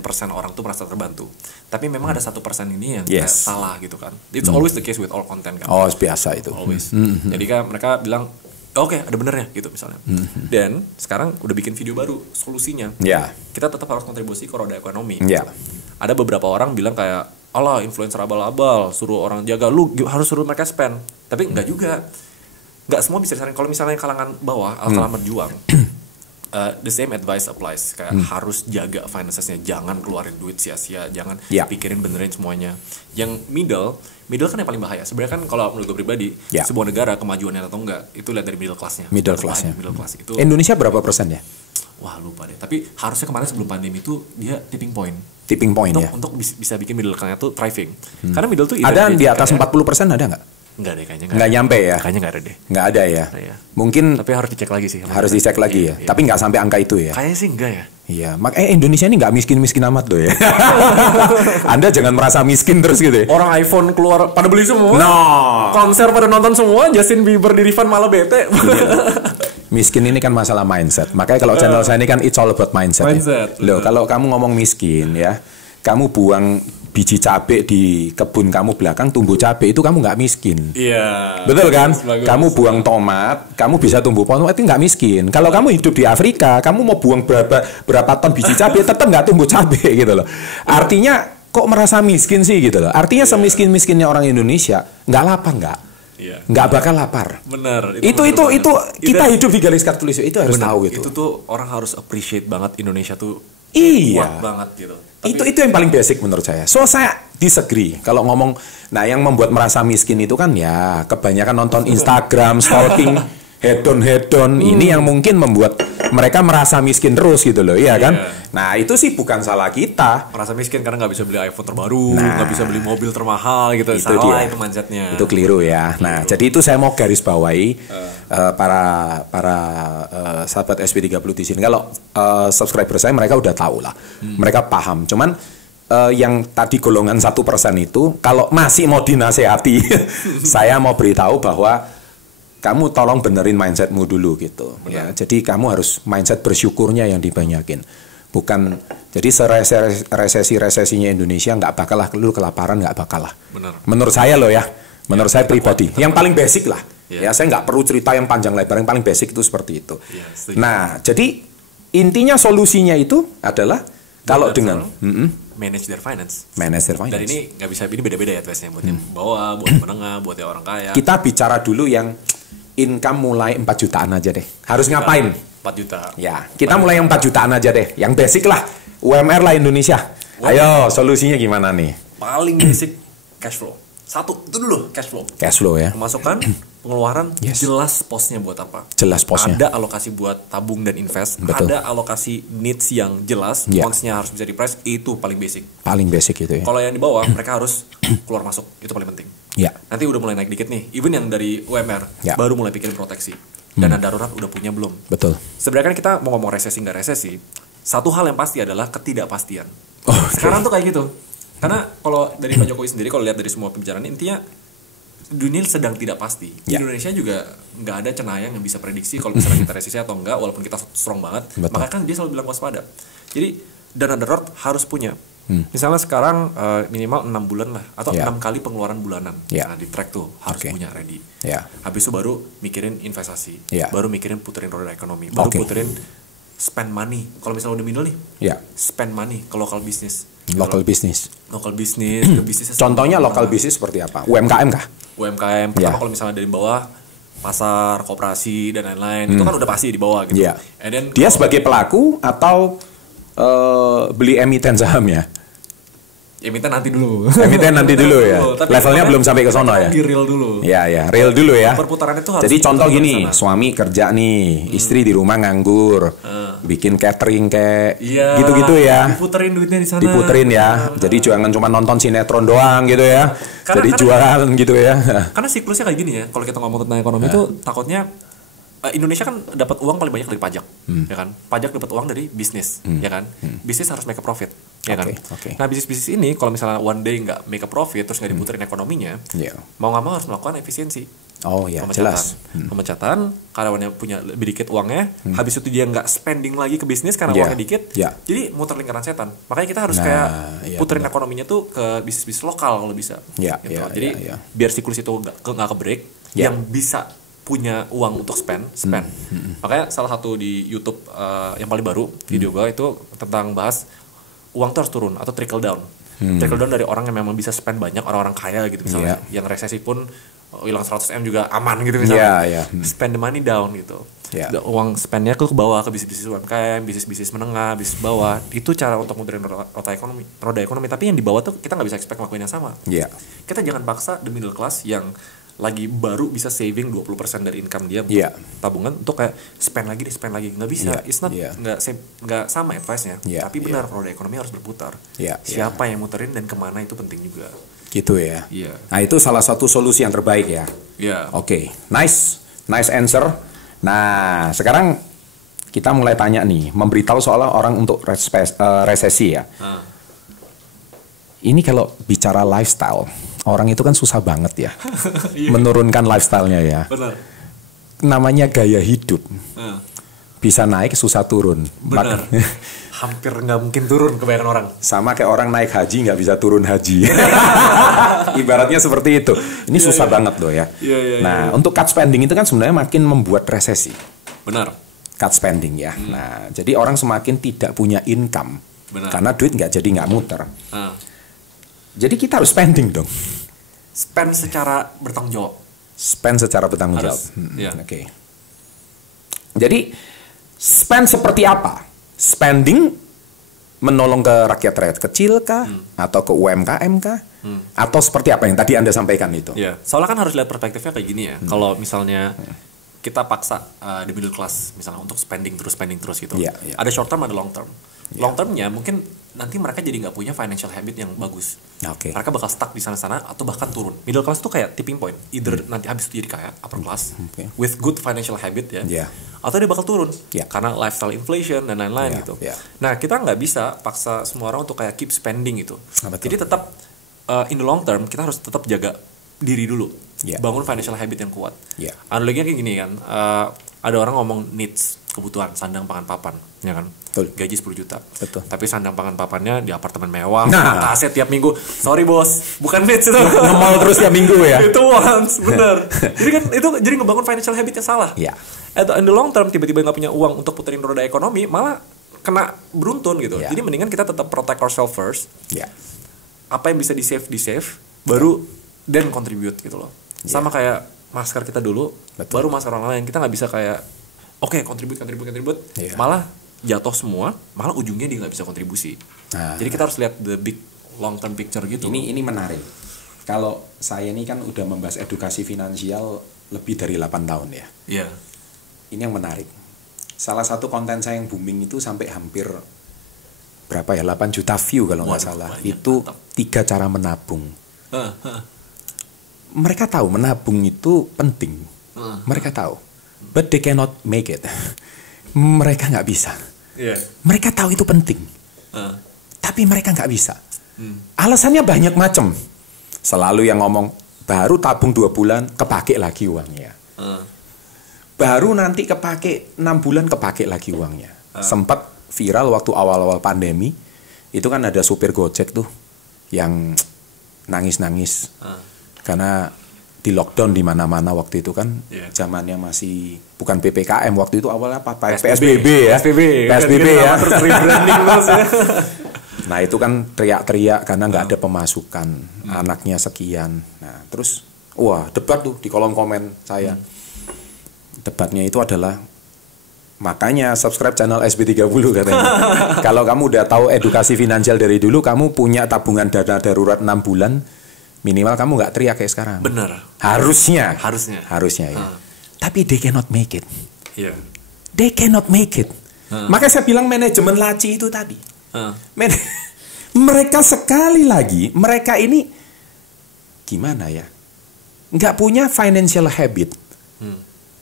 99% orang tuh merasa terbantu. Tapi memang ada 1% ini yang salah gitu kan. It's always the case with all content kan. Oh, biasa itu. Always. Jadi kan mereka bilang, Oke, ada benernya gitu misalnya. Dan sekarang udah bikin video baru solusinya. Kita tetap harus kontribusi ke roda ekonomi. Ada beberapa orang bilang kayak, alah influencer abal-abal, suruh orang jaga, lu harus suruh mereka spend. Tapi enggak juga. Enggak semua bisa disarankan. Kalau misalnya kalangan bawah, kalangan berjuang, the same advice applies. Kayak harus jaga finances-nya, jangan keluarin duit sia-sia, jangan pikirin benerin semuanya. Yang middle kan yang paling bahaya. Sebenarnya kan kalau menurut gue pribadi, sebuah negara kemajuannya atau enggak, itu lihat dari middle class-nya. Middle class-nya. Middle class itu. Indonesia berapa persen ya? Wah lupa deh. Tapi harusnya kemarin sebelum pandemi itu dia tipping point. Tipping point ya. Untuk bisa bikin middle class-nya tuh thriving. Karena middle tuh ada di atas 40% ada nggak? Enggak deh kayaknya. Nggak nyampe ya? Kayaknya nggak ada deh. Nggak ada ya? Iya. Mungkin. Tapi harus dicek lagi sih. Harus dicek lagi ya. Iya. Tapi nggak sampai angka itu ya? Kayaknya sih enggak ya. Iya, Indonesia ini nggak miskin-miskin amat loh ya. Anda jangan merasa miskin terus gitu ya. Orang iPhone keluar pada beli semua. Konser pada nonton semua, Justin Bieber di refund malah bete. Miskin ini kan masalah mindset. Makanya kalau channel saya ini kan it's all about mindset. Loh, kalau kamu ngomong miskin ya, kamu buang biji cabai di kebun kamu belakang tumbuh cabai itu kamu nggak miskin. Iya. Betul kan? Bagus. Kamu buang tomat, kamu bisa tumbuh tomat itu nggak miskin. Kalau kamu hidup di Afrika, kamu mau buang berapa ton biji cabai tetap nggak tumbuh cabai gitu loh. Artinya kok merasa miskin sih gitu loh. Artinya semiskin-miskinnya orang Indonesia nggak lapar nggak bakal lapar. Bener. Itu kita hidup di garis khatulistiwa itu harus tahu gitu. Itu tuh orang harus appreciate banget Indonesia tuh. Iya. Kuat banget gitu. Itu yang paling basic menurut saya. So saya disagree kalau ngomong. Nah yang membuat merasa miskin itu kan ya kebanyakan nonton Instagram, stalking, hedon. Ini yang mungkin membuat mereka merasa miskin terus gitu loh, iya kan? Nah itu sih bukan salah kita. Merasa miskin karena nggak bisa beli iPhone terbaru, nggak bisa beli mobil termahal gitu. Itu salah dia. itu mindsetnya. Itu keliru ya. Nah jadi itu saya mau garis bawahi para sahabat SP30 di sini. Kalau subscriber saya mereka udah tahu lah, mereka paham. Cuman yang tadi golongan 1% itu, kalau masih mau dinasehati, saya mau beritahu bahwa kamu tolong benerin mindsetmu dulu gitu. Ya, jadi kamu harus mindset bersyukurnya yang dibanyakin. Bukan jadi resesinya Indonesia nggak bakal lah, lu kelaparan nggak bakal lah. Menurut saya loh ya, menurut saya pribadi. Yang paling basic lah. Ya saya nggak perlu cerita yang panjang lebar, yang paling basic itu seperti itu. Nah jadi intinya solusinya itu adalah kalau dengan manage their finance. Dan ini nggak bisa, ini beda-beda ya tulisnya buat yang bawah, buat menengah, buat yang orang kaya. Kita bicara dulu yang income mulai 4 jutaan aja deh. Harus ngapain? 4 juta. Ya, kita mulai yang 4 jutaan aja deh. Yang basic lah. UMR lah Indonesia. Ayo, solusinya gimana nih? Paling basic cash flow. Satu, itu dulu cash flow. Cash flow ya. Pemasukan, pengeluaran, jelas posnya buat apa. Jelas posnya. Ada alokasi buat tabung dan invest. Betul. Ada alokasi needs yang jelas. Wants-nya harus bisa di-price. Itu paling basic. Paling basic itu ya. Kalau yang di bawah, mereka harus keluar masuk. Itu paling penting. Ya. Nanti udah mulai naik dikit nih. Even yang dari UMR, baru mulai pikirin proteksi. Dana darurat udah punya belum? Betul. Sebenarnya kan kita mau ngomong resesi nggak resesi, satu hal yang pasti adalah ketidakpastian. Okay. Sekarang tuh kayak gitu. Karena kalau dari Pak Jokowi sendiri, kalau lihat dari semua pembicaraan, intinya dunia sedang tidak pasti. Indonesia juga nggak ada cenayang yang bisa prediksi kalau misalnya kita resesi atau enggak, walaupun kita strong banget. Makanya kan dia selalu bilang waspada. Jadi dana darurat harus punya. Misalnya sekarang minimal 6 bulan lah, atau 6 kali pengeluaran bulanan. Nah di track tuh harus punya ready. Habis itu baru mikirin investasi, baru mikirin puterin roda ekonomi, baru puterin spend money. Kalau misalnya udah middle nih, spend money ke local business. Local business. Ke bisnis. Contohnya local business seperti apa? UMKM kah? UMKM. Pertama kalau misalnya dari bawah, pasar, koperasi dan lain-lain, itu kan udah pasti di bawah gitu. And then, dia sebagai pelaku atau beli emiten saham ya? Emiten nanti dulu. Emiten nanti dulu ya. Levelnya belum sampai ke sono ya. Di real dulu. Ya, real dulu ya. Perputaran itu harus. Jadi contoh gini, suami kerja nih, istri di rumah nganggur, bikin catering kayak gitu-gitu ya. Diputerin duitnya di sana. Diputerin ya. Jadi jangan cuma nonton sinetron doang gitu ya. Jadi jualan gitu ya. Karena siklusnya kayak gini ya. Kalau kita ngomong tentang ekonomi itu takutnya Indonesia kan dapat uang paling banyak dari pajak, ya kan? Pajak dapat uang dari bisnis, ya kan? Bisnis harus make a profit, ya kan? Nah bisnis ini kalau misalnya one day nggak make a profit terus nggak diputerin ekonominya, mau nggak mau harus melakukan efisiensi. Jelas. Pemecatan, karyawannya punya lebih dikit uangnya, habis itu dia nggak spending lagi ke bisnis karena uangnya dikit, jadi muter lingkaran setan. Makanya kita harus puterin ekonominya tuh ke bisnis lokal kalau bisa. Jadi biar siklus itu nggak ke break, yang bisa punya uang untuk spend. Makanya salah satu di YouTube yang paling baru video gue itu tentang bahas uang tuh harus turun atau trickle down. Trickle down dari orang yang memang bisa spend banyak, orang-orang kaya gitu misalnya, yang resesi pun hilang 100M juga aman gitu misalnya. Spend the money down gitu. Uang spendnya ke bawah ke bisnis-bisnis UMKM, bisnis-bisnis menengah, bisnis bawah. Itu cara untuk muterin roda ekonomi. Tapi yang di bawah tuh kita nggak bisa expect ngelakuin yang sama. Kita jangan paksa the middle class yang lagi baru bisa saving 20% dari income dia untuk tabungan untuk kayak spend lagi nggak bisa. It's not nggak sama advice-nya. Tapi benar roda ekonomi harus berputar. Siapa yang muterin dan kemana itu penting juga. Gitu ya. Nah itu salah satu solusi yang terbaik ya. Oke, nice answer. Nah sekarang kita mulai tanya nih, memberitahu soal orang untuk resesi ya. Ini kalau bicara lifestyle, orang itu kan susah banget ya menurunkan lifestyle-nya ya. Benar. Namanya gaya hidup. Bisa naik susah turun. Benar. Hampir nggak mungkin turun kebanyakan orang. Sama kayak orang naik haji nggak bisa turun haji. Ibaratnya seperti itu. Ini susah banget loh ya. Nah untuk cut spending itu kan sebenarnya makin membuat resesi. Benar. Cut spending ya. Nah jadi orang semakin tidak punya income. Karena duit nggak muter. Jadi kita harus spending dong. Spend secara bertanggung jawab. Oke. Jadi spend seperti apa? Spending menolong ke rakyat kecil kah? Atau ke UMKM kah? Atau seperti apa yang tadi Anda sampaikan itu? Soalnya kan harus lihat perspektifnya kayak gini ya. Kalau misalnya kita paksa di middle class misalnya untuk spending terus gitu. Ada short term, ada long term. Long termnya mungkin nanti mereka jadi nggak punya financial habit yang bagus. Mereka bakal stuck di sana-sana atau bahkan turun. Middle class tuh kayak tipping point. Either nanti habis itu jadi kaya, upper class, with good financial habit ya. Atau dia bakal turun karena lifestyle inflation dan lain-lain gitu. Nah kita nggak bisa paksa semua orang untuk kayak keep spending gitu. Jadi tetap in the long term kita harus tetap jaga diri dulu. Bangun financial habit yang kuat. Analoginya kayak gini kan. Ada orang ngomong needs, kebutuhan, sandang, pangan, papan, ya kan? Gaji 10 juta. Tapi sandang, pangan, papannya di apartemen mewah, AC tiap minggu. Sorry bos, bukan needs itu. Nge-mall terus tiap minggu ya? Itu wants, bener. Jadi kan itu jadi ngebangun financial habit yang salah. In the long term tiba-tiba nggak punya uang untuk puterin roda ekonomi, malah kena beruntun gitu. Jadi mendingan kita tetap protect ourselves first. Apa yang bisa di save, baru then contribute gitu loh. Sama kayak masker kita dulu, baru masker orang lain. Kita nggak bisa kayak contribute, malah jatuh semua, malah ujungnya dia nggak bisa kontribusi. Jadi kita harus lihat the big long term picture gitu. Ini menarik. Kalau saya ini kan udah membahas edukasi finansial lebih dari 8 tahun ya. Ini yang menarik. Salah satu konten saya yang booming itu sampai hampir berapa ya, 8 juta view kalau nggak salah. Itu 3 cara menabung. Mereka tahu menabung itu penting. Mereka tahu. But they cannot make it. Mereka nggak bisa. Mereka tahu itu penting. Tapi mereka nggak bisa. Alasannya banyak macam. Selalu yang ngomong, baru tabung 2 bulan, kepake lagi uangnya. Baru nanti kepake 6 bulan, kepake lagi uangnya. Sempat viral waktu awal-awal pandemi. Itu kan ada supir Gojek tuh yang nangis-nangis. Karena di lockdown di mana-mana waktu itu kan, zamannya masih bukan PPKM waktu itu, awalnya apa? PSBB ya. PSBB ya. Nah itu kan teriak-teriak karena nggak ada pemasukan, anaknya sekian. Nah terus debat tuh di kolom komen saya. Debatnya itu adalah, makanya subscribe channel SB30 katanya. Kalau kamu udah tahu edukasi finansial dari dulu, kamu punya tabungan dana darurat 6 bulan, minimal kamu nggak teriak kayak sekarang. Bener. Harusnya ya. Tapi they cannot make it. They cannot make it. Makanya saya bilang manajemen laci itu tadi. Mereka sekali lagi, mereka ini gimana ya? Nggak punya financial habit.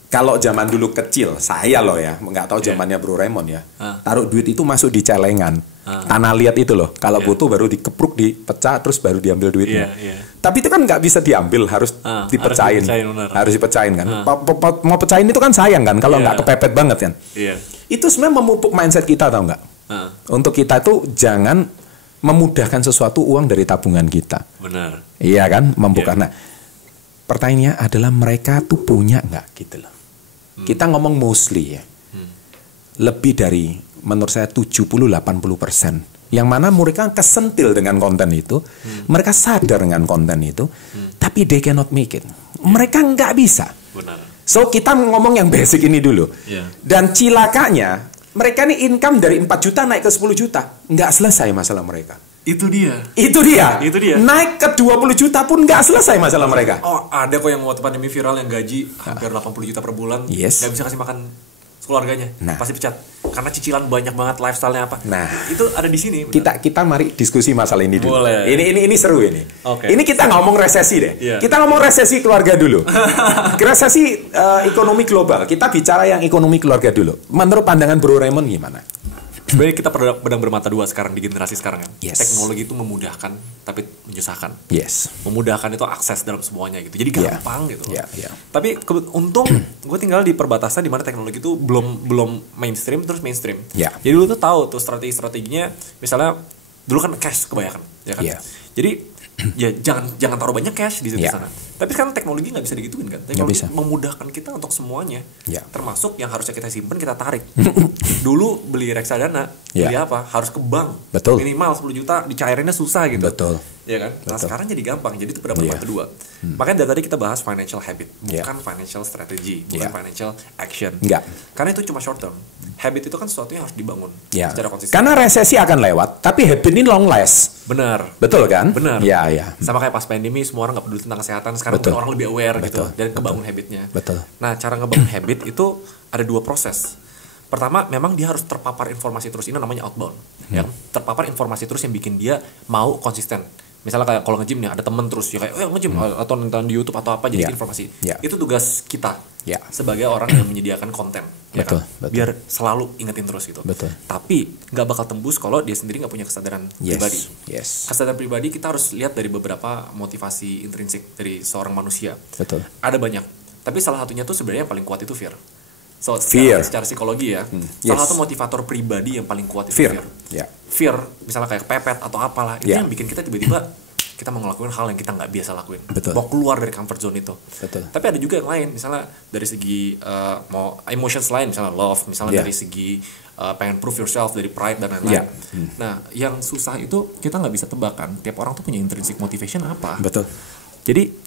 Kalau zaman dulu kecil, saya loh ya, nggak tahu zamannya Bro Raymond ya. Taruh duit itu masuk di celengan. Tanah liat itu loh. Kalau butuh baru dikepruk, dipecah, terus baru diambil duitnya. Tapi itu kan nggak bisa diambil, harus dipecahin. Harus dipecahin kan. Mau pecahin itu kan sayang kan, kalau nggak kepepet banget kan. Itu sebenarnya memupuk mindset kita, tahu nggak? Untuk kita tuh jangan memudahkan sesuatu uang dari tabungan kita. Benar. Iya kan, membuka. Nah, pertanyaannya adalah mereka tuh punya nggak gitu loh. Kita ngomong mostly ya. Lebih dari menurut saya 70-80%. Yang mana mereka kesentil dengan konten itu, mereka sadar dengan konten itu, tapi they cannot make it. Mereka nggak bisa. Benar. So kita ngomong yang basic ini dulu. Dan cilakanya, mereka ini income dari 4 juta naik ke 10 juta. Nggak selesai masalah mereka. Itu dia. Naik ke 20 juta pun nggak selesai masalah mereka. Oh, ada kok yang waktu pandemi viral yang gaji hampir 80 juta per bulan. Nggak bisa kasih makan keluarganya. Pasti pecat. Karena cicilan banyak banget, lifestyle-nya apa. Itu ada di sini. Kita mari diskusi masalah ini dulu. Boleh. Ini seru ini. Ini kita ngomong resesi deh. Kita ngomong resesi keluarga dulu. Resesi ekonomi global. Kita bicara yang ekonomi keluarga dulu. Menurut pandangan Bro Raymond gimana? Sebenarnya kita pedang bermata dua sekarang di generasi sekarang kan. Teknologi itu memudahkan tapi menyusahkan. Memudahkan itu akses dalam semuanya gitu. Jadi gampang gitu. Tapi untung gue tinggal di perbatasan di mana teknologi itu belum mainstream terus mainstream. Jadi lu tuh tahu tuh strateginya, misalnya dulu kan cash kebanyakan, ya kan. Jadi ya jangan taruh banyak cash di sana. Tapi sekarang teknologi nggak bisa digituin kan. Teknologi memudahkan kita untuk semuanya. Termasuk yang harusnya kita simpen kita tarik. Dulu beli reksadana, beli apa? Harus ke bank. Minimal 10 juta dicairinnya susah gitu. Ya kan? Nah sekarang jadi gampang. Jadi itu pendapat kedua. Makanya dari tadi kita bahas financial habit, bukan financial strategy, bukan financial action. Karena itu cuma short term. Habit itu kan sesuatu yang harus dibangun secara konsisten. Karena resesi akan lewat, tapi habit ini long last. Benar. Betul kan? Benar. Sama kayak pas pandemi semua orang nggak peduli tentang kesehatan. Sekarang orang lebih aware gitu dan kebangun habitnya. Nah, cara ngebangun habit itu ada 2 proses. Pertama, memang dia harus terpapar informasi terus, ini namanya outbound. Ya, terpapar informasi terus yang bikin dia mau konsisten. Misalnya kayak kalau nge-gym nih ada temen terus ya kayak nge-gym atau nonton di YouTube atau apa jadi informasi. Itu tugas kita sebagai orang yang menyediakan konten. Biar selalu ingetin terus gitu. Tapi nggak bakal tembus kalau dia sendiri nggak punya kesadaran pribadi. Kesadaran pribadi kita harus lihat dari beberapa motivasi intrinsik dari seorang manusia. Ada banyak. Tapi salah satunya tuh sebenarnya yang paling kuat itu fear. Secara psikologi ya, salah satu motivator pribadi yang paling kuat itu fear. Fear, misalnya kayak pepet atau apalah, itu yang bikin kita tiba-tiba kita mau ngelakuin hal yang kita nggak biasa lakuin. Mau keluar dari comfort zone itu. Tapi ada juga yang lain, misalnya dari segi mau emotions lain, misalnya love, misalnya dari segi pengen prove yourself, dari pride dan lain-lain. Nah, yang susah itu kita nggak bisa tebak kan. Tiap orang tuh punya intrinsic motivation apa. Jadi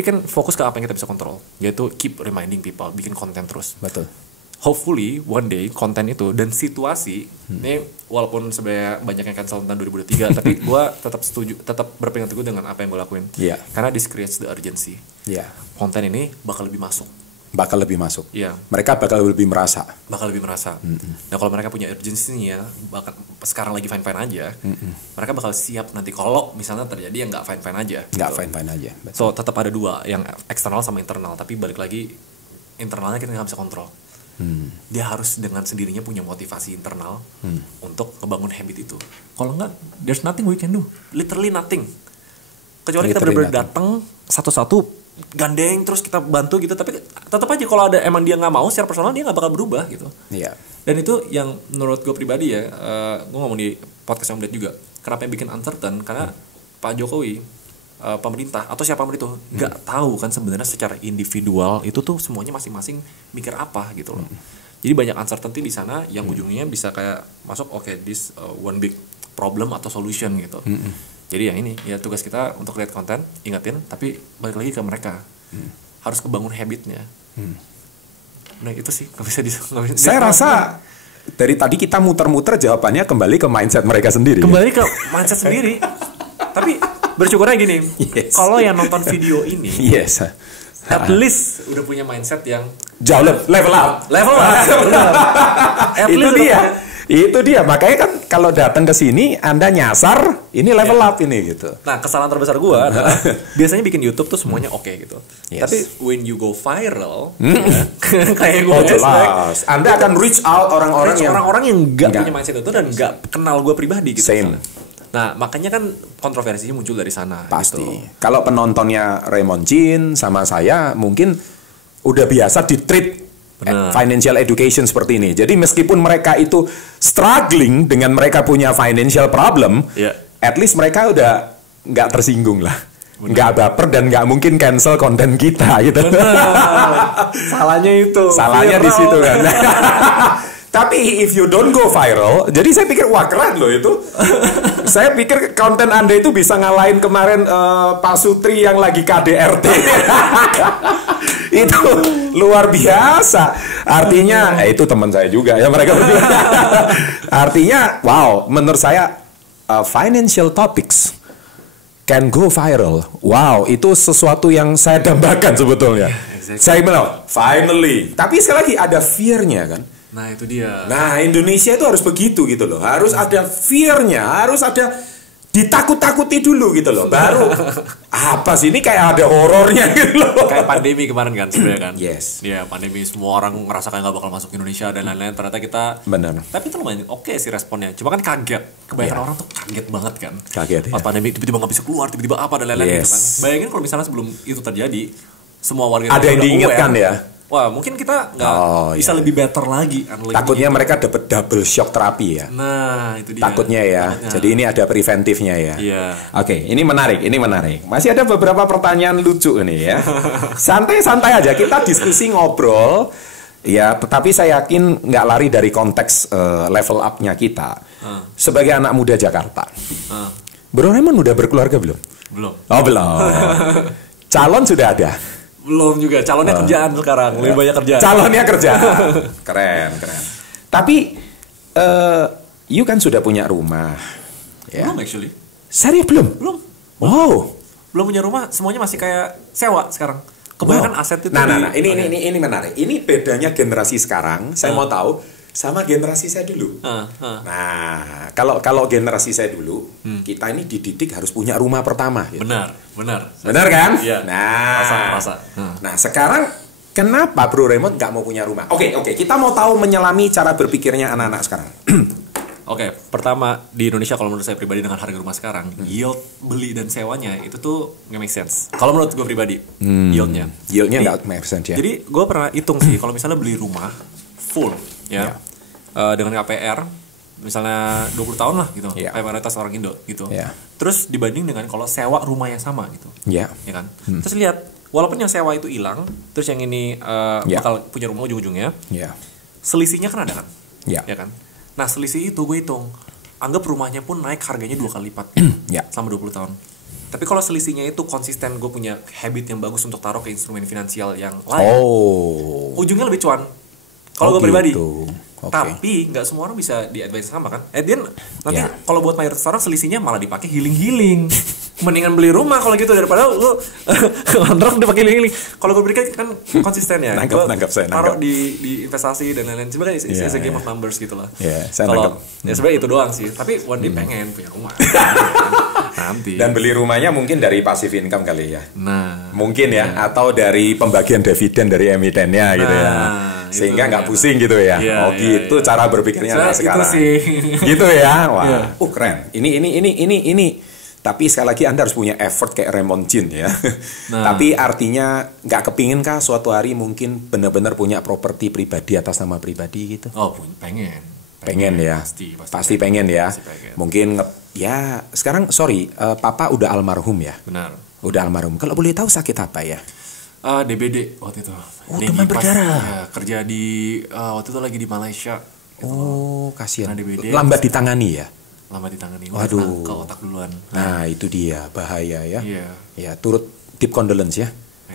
kan fokus ke apa yang kita bisa kontrol, yaitu keep reminding people, bikin konten terus. Hopefully one day konten itu dan situasi ini walaupun sebenarnya banyak yang cancel tentang 2023 tapi gue tetap berpegang teguh dengan apa yang gue lakuin. Karena this creates the urgency. Konten ini bakal lebih masuk. Mereka bakal lebih merasa. Nah kalau mereka punya urgency-nya, bahkan sekarang lagi fine-fine aja, mereka bakal siap nanti kalau misalnya terjadi yang nggak fine-fine aja. So tetap ada 2, yang eksternal sama internal. Tapi balik lagi, internalnya kita nggak bisa kontrol. Dia harus dengan sendirinya punya motivasi internal untuk ngebangun habit itu. Kalau nggak, there's nothing we can do. Literally nothing. Kecuali kita benar-benar datang satu-satu, gandeng terus kita bantu gitu, tapi tetap aja kalau ada emang dia nggak mau secara personal, dia nggak bakal berubah gitu. Dan itu yang menurut gue pribadi ya, gue ngomong di podcast yang Om Ded juga, kenapa yang bikin uncertain, karena Pak Jokowi, pemerintah atau siapapun itu nggak tahu kan sebenarnya secara individual itu tuh semuanya masing-masing mikir apa gitu loh. Jadi banyak uncertainty di sana yang ujungnya bisa kayak masuk this one big problem atau solution gitu. Jadi yang ini ya tugas kita untuk lihat konten, ingetin, tapi balik lagi ke mereka. Harus kebangun habitnya. Nah itu sih nggak bisa Saya rasa dari tadi kita muter-muter jawabannya kembali ke mindset mereka sendiri. Ke mindset sendiri. Tapi bersyukurnya gini, kalau yang nonton video ini, at least udah punya mindset yang jauh level up. Itu dia. Makanya kan kalau datang ke sini Anda nyasar, ini level up ini gitu. Nah, kesalahan terbesar gue adalah biasanya bikin YouTube tuh semuanya oke gitu. Tapi when you go viral, kayak gue jelas, Anda akan reach out orang-orang yang nggak punya mindset itu dan nggak kenal gue pribadi gitu. Nah, makanya kan kontroversinya muncul dari sana. Pasti. Gitu. Kalau penontonnya Raymond Jin sama saya mungkin udah biasa di-treat financial education seperti ini. Jadi meskipun mereka itu struggling dengan mereka punya financial problem, at least mereka udah nggak tersinggung lah. nggak baper dan nggak mungkin cancel konten kita gitu. Salahnya itu. Salahnya di situ kan. Tapi if you don't go viral, jadi saya pikir wah keren loh itu. Saya pikir konten Anda itu bisa ngalahin kemarin Pak Sutri yang lagi KDRT. Itu luar biasa. Artinya, itu teman saya juga ya mereka berdua. Artinya, wow, menurut saya financial topics can go viral. Wow, itu sesuatu yang saya dambakan sebetulnya. Exactly. Saya bilang, finally. Tapi sekali lagi ada fear-nya kan. Nah itu dia. Nah Indonesia itu harus begitu gitu loh. Harus ada fear-nya, harus ada ditakut-takuti dulu gitu loh. Baru apa sih ini kayak ada horornya gitu loh. Kayak pandemi kemarin kan sebenarnya kan. Yes. Ya pandemi semua orang ngerasa kayak nggak bakal masuk Indonesia dan lain-lain. Ternyata kita. Benar. Tapi itu lumayan oke sih responnya. Cuma kan kaget. Kebanyakan orang tuh kaget banget kan. Kaget. Pas pandemi tiba-tiba nggak bisa keluar, tiba-tiba apa dan lain-lain gitu kan. Bayangin kalau misalnya sebelum itu terjadi, semua warga ada yang diingatkan ya. Wah, mungkin kita nggak bisa lebih better lagi. Takutnya mereka dapat double shock terapi ya. Nah, itu dia. Takutnya ya. Jadi ini ada preventifnya ya. Iya. Oke, ini menarik, ini menarik. Masih ada beberapa pertanyaan lucu ini ya. Santai-santai aja, kita diskusi ngobrol. Ya, tetapi saya yakin nggak lari dari konteks level up-nya kita. Sebagai anak muda Jakarta. Bro Raymond udah berkeluarga belum? Belum. Oh, belum. Calon sudah ada? Belum juga, calonnya kerjaan sekarang, lebih banyak kerjaan. Calonnya kerja. Keren. Tapi you kan sudah punya rumah. Ya? Belum actually. Serius belum? Belum. Wow. Belum punya rumah, semuanya masih kayak sewa sekarang. Kebanyakan aset itu. Nah, ini menarik. Ini bedanya generasi sekarang. Saya mau tahu sama generasi saya dulu. Nah, kalau generasi saya dulu, kita ini dididik harus punya rumah pertama. Gitu. Benar kan? Iya. Nah, rasa. Nah, sekarang kenapa Bro Raymond nggak mau punya rumah? Oke, kita mau tahu menyelami cara berpikirnya anak-anak sekarang. Oke, pertama di Indonesia kalau menurut saya pribadi dengan harga rumah sekarang, yield beli dan sewanya itu tuh nggak make sense. Kalau menurut gue pribadi, yieldnya nggak make sense ya. Jadi gue pernah hitung sih, kalau misalnya beli rumah full ya. Dengan KPR misalnya 20 tahun lah gitu, kayak mayoritas orang Indo gitu. Terus dibanding dengan kalau sewa rumah yang sama gitu. Ya kan? Terus lihat, walaupun yang sewa itu hilang, terus yang ini bakal punya rumah ujung-ujungnya. Selisihnya kan ada kan? Ya kan? Nah, selisih itu gue hitung. Anggap rumahnya pun naik harganya 2 kali lipat selama 20 tahun. Tapi kalau selisihnya itu konsisten, gue punya habit yang bagus untuk taruh ke instrumen finansial yang lain. Ujungnya lebih cuan. Kalau gue pribadi. Tapi nggak semua orang bisa di-advise sama kan. Nanti kalau buat mayoritas orang selisihnya malah dipakai healing. Mendingan beli rumah kalau gitu daripada lu kontrak dipakai healing. Kalau gue berikan kan konsisten ya. Nangkep saya. Taruh di investasi dan lain-lain. Sebenarnya it's a game of numbers gitu lah. Saya kalau ya sebenarnya itu doang sih. Tapi one day pengen punya rumah. Nanti. Dan beli rumahnya mungkin dari passive income kali ya. Nah, mungkin ya, atau dari pembagian dividen dari emitennya gitu ya. Sehingga nggak pusing gitu ya. Gitu cara berpikirnya sekarang. Gitu ya. Wah, keren. Ini. Tapi sekali lagi Anda harus punya effort kayak Raymond Jin ya. Tapi artinya nggak kepinginkah suatu hari mungkin benar-benar punya properti pribadi atas nama pribadi gitu? Oh, pengen ya. Pasti pengen ya. Mungkin ya sekarang Papa udah almarhum ya. Benar. Udah almarhum. Kalau boleh tahu sakit apa ya? DBD waktu itu. Demam berdarah. Ya, kerja di waktu itu lagi di Malaysia. Gitu. Kasihan. DBD, lambat ditangani ya. Waduh. Ke otak duluan. Nah, itu dia bahaya ya. Iya. Ya, turut deep condolence ya.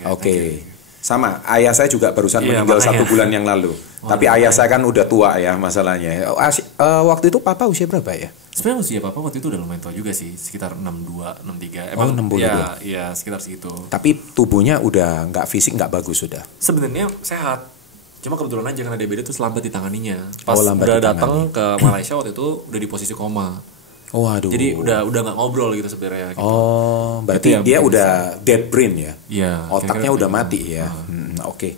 Oke. Sama, ayah saya juga barusan meninggal 1 bulan yang lalu. Tapi ayah saya kan udah tua ya masalahnya. Waktu itu Papa usia berapa ya? Sebenarnya usia Papa waktu itu udah lumayan tua juga sih, sekitar 62, 63. 62. Ya, sekitar segitu. Tapi tubuhnya udah fisik nggak bagus sudah. Sebenarnya sehat. Cuma kebetulan aja karena DBD itu lambat ditanganinya. Pas udah datang ke Malaysia waktu itu udah di posisi koma. Waduh. Jadi udah nggak ngobrol gitu sebenarnya. Gitu. Berarti dia udah dead brain ya? Iya. Otaknya udah mati ya. Oke.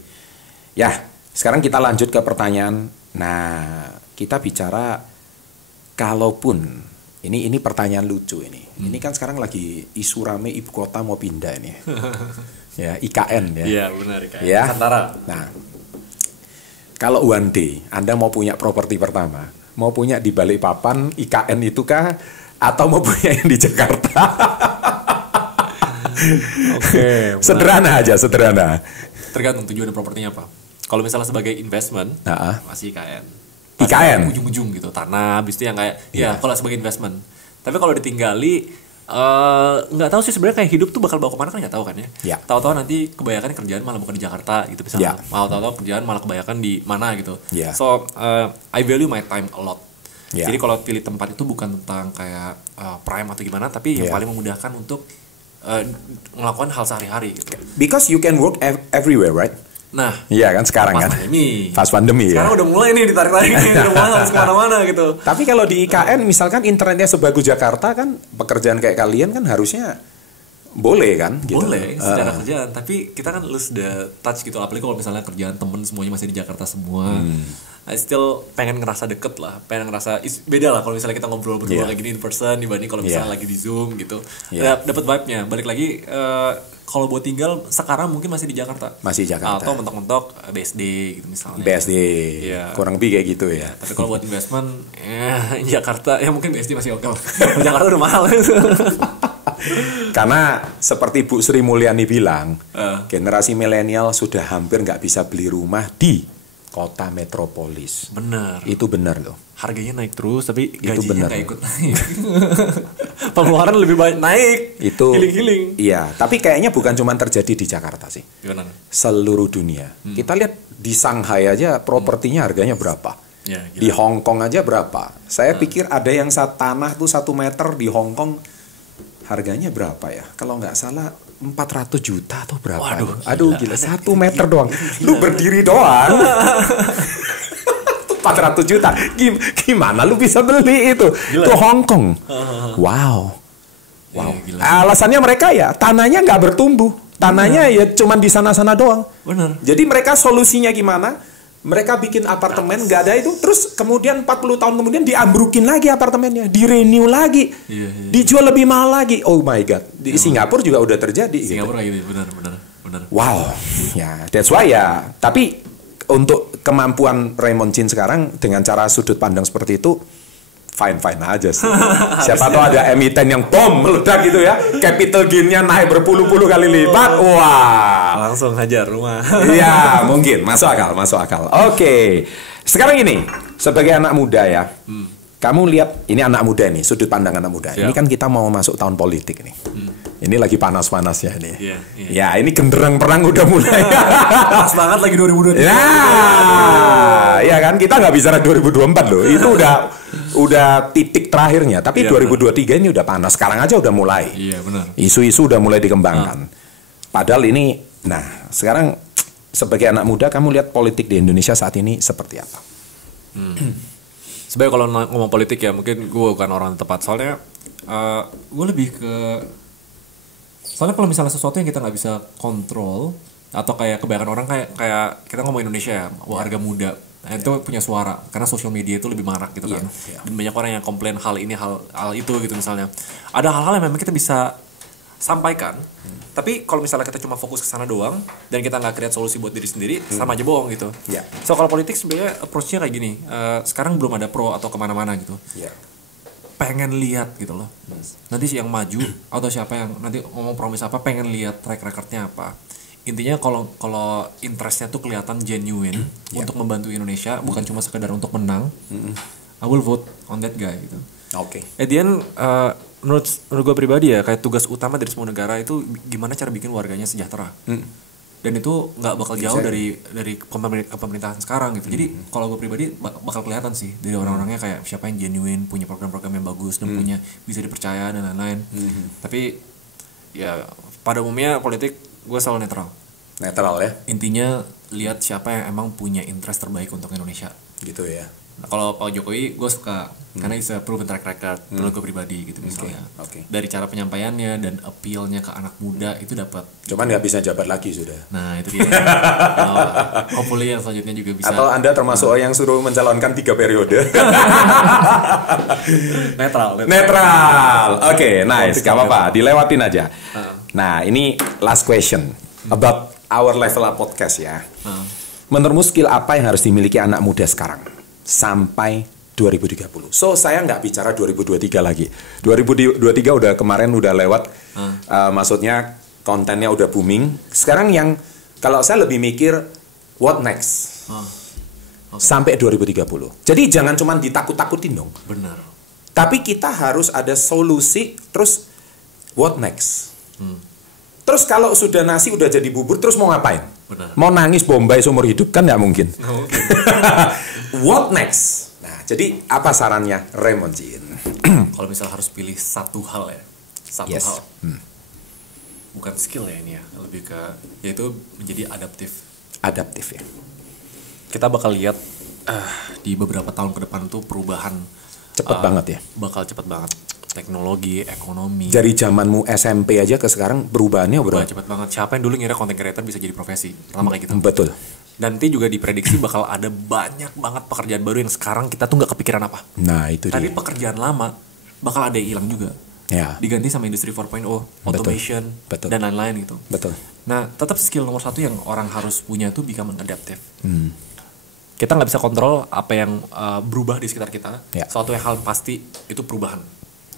Ya, sekarang kita lanjut ke pertanyaan. Nah, kita bicara kalaupun ini pertanyaan lucu ini. Ini kan sekarang lagi isu rame ibu kota mau pindah ini. Ya, IKN ya. Iya, benar IKN. Ya. Nusantara. Nah, kalau one day Anda mau punya properti pertama, mau punya di Balikpapan IKN itu kah, atau mau punya yang di Jakarta? Oke. Sederhana aja, sederhana. Tergantung tujuan propertinya apa. Kalau misalnya sebagai investment, masih IKN. IKN? Ujung-ujung gitu, tanah, habis itu yang kayak, ya kalau sebagai investment. Tapi kalau ditinggali, nggak tahu sih sebenarnya kayak hidup tuh bakal bawa kemana kan nggak tahu kan ya. Tahu-tahu nanti kebanyakan kerjaan malah bukan di Jakarta gitu misalnya. Mau tahu-tahu kerjaan malah kebanyakan di mana gitu. So I value my time a lot. Jadi kalau pilih tempat itu bukan tentang kayak prime atau gimana, tapi yang paling memudahkan untuk melakukan hal sehari-hari gitu. Because you can work everywhere, right? Nah, iya kan sekarang kan pas pandemi sekarang udah mulai nih ditarik-tarik udah mulai harus kemana-mana gitu. Tapi kalau di IKN misalkan internetnya sebagus Jakarta kan, pekerjaan kayak kalian kan harusnya boleh kan gitu. Boleh secara kerjaan, tapi kita kan lose the touch gitu, apalagi kalau misalnya kerjaan temen semuanya masih di Jakarta semua. I still pengen ngerasa deket lah, pengen ngerasa beda lah kalau misalnya kita ngobrol berdua lagi in person dibanding kalau misalnya lagi di Zoom gitu. Dapat vibe-nya. Balik lagi kalau buat tinggal sekarang mungkin masih di Jakarta. Masih Jakarta. Atau mentok-mentok BSD gitu misalnya. BSD. Kurang lebih kayak gitu ya. Tapi kalau buat investment Jakarta ya mungkin BSD masih oke. Jakarta udah mahal. Karena seperti Bu Sri Mulyani bilang, generasi milenial sudah hampir nggak bisa beli rumah di kota metropolis. Benar. Itu benar loh. Harganya naik terus tapi gajinya nggak ikut naik. Pengeluaran lebih banyak naik. Itu healing. Iya, tapi kayaknya bukan cuma terjadi di Jakarta sih. Gimana? Seluruh dunia. Kita lihat di Shanghai aja propertinya harganya berapa. Ya, di Hong Kong aja berapa. Saya pikir ada yang tanah tuh 1 meter di Hong Kong harganya berapa ya? Kalau nggak salah 400 juta atau berapa? Aduh gila, 1 meter doang. Lu berdiri doang. 400 juta. Gimana lu bisa beli itu? Itu Hong Kong. Wow. Alasannya mereka ya tanahnya nggak bertumbuh. Tanahnya ya cuman di sana-sana doang. Benar. Jadi mereka solusinya gimana? Mereka bikin apartemen nggak ada itu, terus kemudian 40 tahun kemudian diambrukin lagi apartemennya, di-renew lagi, dijual lebih mahal lagi. Oh my god, di Singapura juga udah terjadi. Singapura gitu, benar. Wow, ya, that's why ya. Tapi untuk kemampuan Raymond Chin sekarang dengan cara sudut pandang seperti itu, fine aja sih. Siapa tahu ada emiten yang bom meledak gitu ya, capital gain-nya naik berpuluh-puluh kali lipat. Wah, langsung hajar rumah. Iya, mungkin masuk akal. Oke. Sekarang ini sebagai anak muda ya. Kamu lihat ini anak muda nih, sudut pandang anak muda. Siap. Ini kan kita mau masuk tahun politik nih. Ini lagi panas-panasnya nih. Ya, ini genderang perang udah mulai. Pas banget lagi 2023. Ya kan kita nggak bicara 2024 loh. Itu udah titik terakhirnya. Tapi 2023 ini udah panas. Sekarang aja udah mulai. Iya, benar. Isu-isu udah mulai dikembangkan. Padahal ini, sekarang sebagai anak muda kamu lihat politik di Indonesia saat ini seperti apa? Sebenarnya kalau ngomong politik ya mungkin gue bukan orang tepat. Soalnya gue lebih ke, soalnya kalau misalnya sesuatu yang kita nggak bisa kontrol atau kayak kebanyakan orang kayak kita ngomong Indonesia ya, warga muda itu punya suara karena sosial media itu lebih marak gitu kan. Dan banyak orang yang komplain hal ini hal itu gitu misalnya. Ada hal-hal yang memang kita bisa sampaikan, tapi kalau misalnya kita cuma fokus ke sana doang dan kita nggak create solusi buat diri sendiri, sama aja bohong gitu. So kalau politik sebenarnya approach-nya kayak gini, sekarang belum ada pro atau kemana-mana gitu. Pengen lihat gitu loh, nanti yang maju atau siapa yang nanti ngomong promise apa, pengen lihat track record-nya apa. Intinya kalau interest-nya tuh kelihatan genuine untuk membantu Indonesia, bukan cuma sekedar untuk menang, I will vote on that guy gitu. At the end, menurut gue pribadi ya, kayak tugas utama dari semua negara itu gimana cara bikin warganya sejahtera. Dan itu nggak bakal jauh dari pemerintahan sekarang gitu. Jadi kalau gue pribadi bakal kelihatan sih dari orang-orangnya kayak siapa yang genuine, punya program-program yang bagus dan punya bisa dipercaya dan lain-lain. Tapi ya pada umumnya politik gue selalu netral ya. Intinya lihat siapa yang emang punya interest terbaik untuk Indonesia gitu ya. Nah, kalau Pak Jokowi gue suka karena bisa proven track record menurut gue pribadi gitu misalnya. Dari cara penyampaiannya dan appeal-nya ke anak muda itu dapat. Cuman nggak bisa jabat lagi sudah. Nah itu dia. Hopefully yang selanjutnya juga bisa. Atau Anda termasuk yang suruh mencalonkan 3 periode. Netral. Oke, nice. Gak apa-apa, dilewatin aja. Nah ini last question about our Level Up podcast ya. Menurutmu skill apa yang harus dimiliki anak muda sekarang sampai 2030? So saya nggak bicara 2023 lagi. 2023 udah kemarin udah lewat. Maksudnya kontennya udah booming. Sekarang yang kalau saya lebih mikir what next? Sampai 2030. Jadi jangan cuma ditakut-takutin dong. Benar. Tapi kita harus ada solusi, terus what next? Terus kalau sudah nasi udah jadi bubur, terus mau ngapain? Benar. Mau nangis Bombay seumur hidup kan nggak mungkin. What next? Nah, jadi apa sarannya Raymond Jin? Kalau misalnya harus pilih satu hal ya, satu hal, bukan skill ya ini ya, lebih ke yaitu menjadi adaptif. Adaptif ya. Kita bakal lihat di beberapa tahun ke depan tuh perubahan Cepet banget ya. Bakal cepet banget. Teknologi, ekonomi. Dari zamanmu SMP aja ke sekarang perubahannya berapa? Cepet banget. Siapa yang dulu ngira content creator bisa jadi profesi? Lama kayak gitu. Betul. Dan nanti juga diprediksi bakal ada banyak banget pekerjaan baru yang sekarang kita tuh nggak kepikiran apa. Nah itu Tapi dia. pekerjaan lama bakal ada yang hilang juga. Ya. Diganti sama industri 4.0, automation, Betul. dan lain-lain gitu. Betul. Nah, tetap skill nomor satu yang orang harus punya itu become adaptive. Kita nggak bisa kontrol apa yang berubah di sekitar kita. Ya. Suatu yang hal pasti itu perubahan.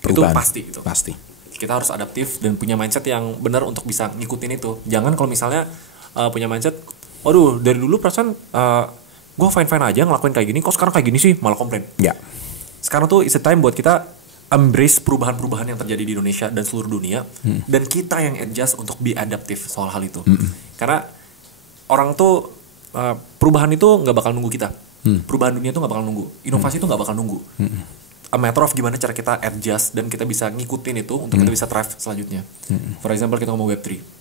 Itu Perubahan. pasti gitu. Pasti. Kita harus adaptif dan punya mindset yang benar untuk bisa ngikutin itu. Jangan kalau misalnya punya mindset, waduh dari dulu perasaan gue fine-fine aja ngelakuin kayak gini, kok sekarang kayak gini sih malah komplain. Ya. Sekarang tuh it's a time buat kita embrace perubahan-perubahan yang terjadi di Indonesia dan seluruh dunia, dan kita yang adjust untuk be adaptif soal hal itu. Karena orang tuh perubahan itu nggak bakal nunggu kita. Perubahan dunia itu nggak bakal nunggu. Inovasi itu nggak bakal nunggu. A matter of gimana cara kita adjust dan kita bisa ngikutin itu untuk kita bisa thrive selanjutnya. For example kita ngomong Web3.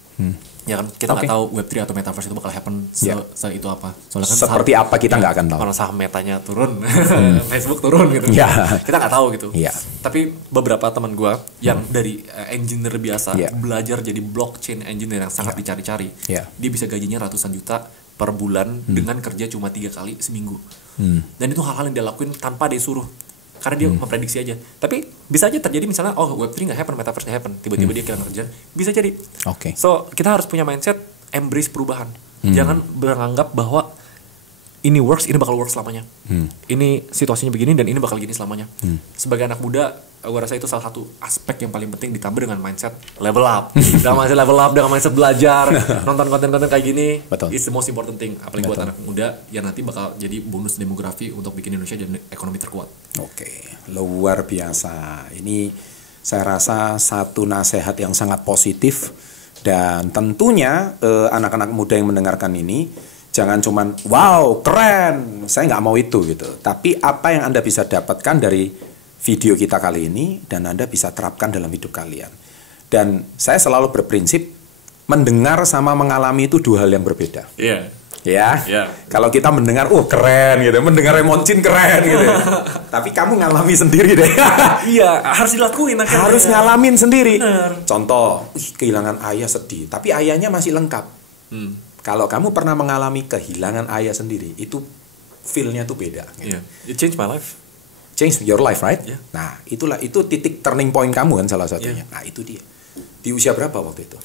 Ya kan kita nggak tahu Web3 atau Metaverse itu bakal happen itu apa. Soalnya kan Seperti apa kita nggak akan tahu. Kalau saham metanya turun, Facebook turun gitu. Kita nggak tahu gitu. Tapi beberapa teman gue yang dari engineer biasa belajar jadi blockchain engineer yang sangat dicari-cari, dia bisa gajinya ratusan juta per bulan dengan kerja cuma 3 kali seminggu. Dan itu hal-hal yang dia lakuin tanpa dia suruh. Karena dia memprediksi aja. Tapi bisa aja terjadi misalnya, Web3 nggak happen, Metaverse nggak happen. Tiba-tiba dia kehilangan kerjaan. Bisa jadi. So, kita harus punya mindset, embrace perubahan. Jangan beranggap bahwa ini works, ini bakal works selamanya. Ini situasinya begini dan ini bakal gini selamanya. Sebagai anak muda, gue rasa itu salah satu aspek yang paling penting ditambah dengan mindset level up. Dengan mindset level up, dengan mindset belajar, nonton konten-konten kayak gini. It's the most important thing. Apalagi buat anak muda yang nanti bakal jadi bonus demografi untuk bikin Indonesia jadi ekonomi terkuat. Luar biasa. Ini saya rasa satu nasihat yang sangat positif. Dan tentunya anak-anak muda yang mendengarkan ini jangan cuman wow keren, saya nggak mau itu gitu. Tapi apa yang Anda bisa dapatkan dari video kita kali ini dan Anda bisa terapkan dalam hidup kalian. Dan saya selalu berprinsip mendengar sama mengalami itu dua hal yang berbeda. Kalau kita mendengar keren gitu, mendengar Raymond Jin keren gitu. Tapi kamu ngalami sendiri deh. Harus dilakuin akhirnya. Harus ngalamin sendiri. Bener. Contoh, kehilangan ayah sedih, tapi ayahnya masih lengkap. Kalau kamu pernah mengalami kehilangan ayah sendiri, itu feel-nya tuh beda. Gitu. It changed my life. Change your life, right? Nah, itu titik turning point kamu kan salah satunya. Nah, itu dia. Di usia berapa waktu itu?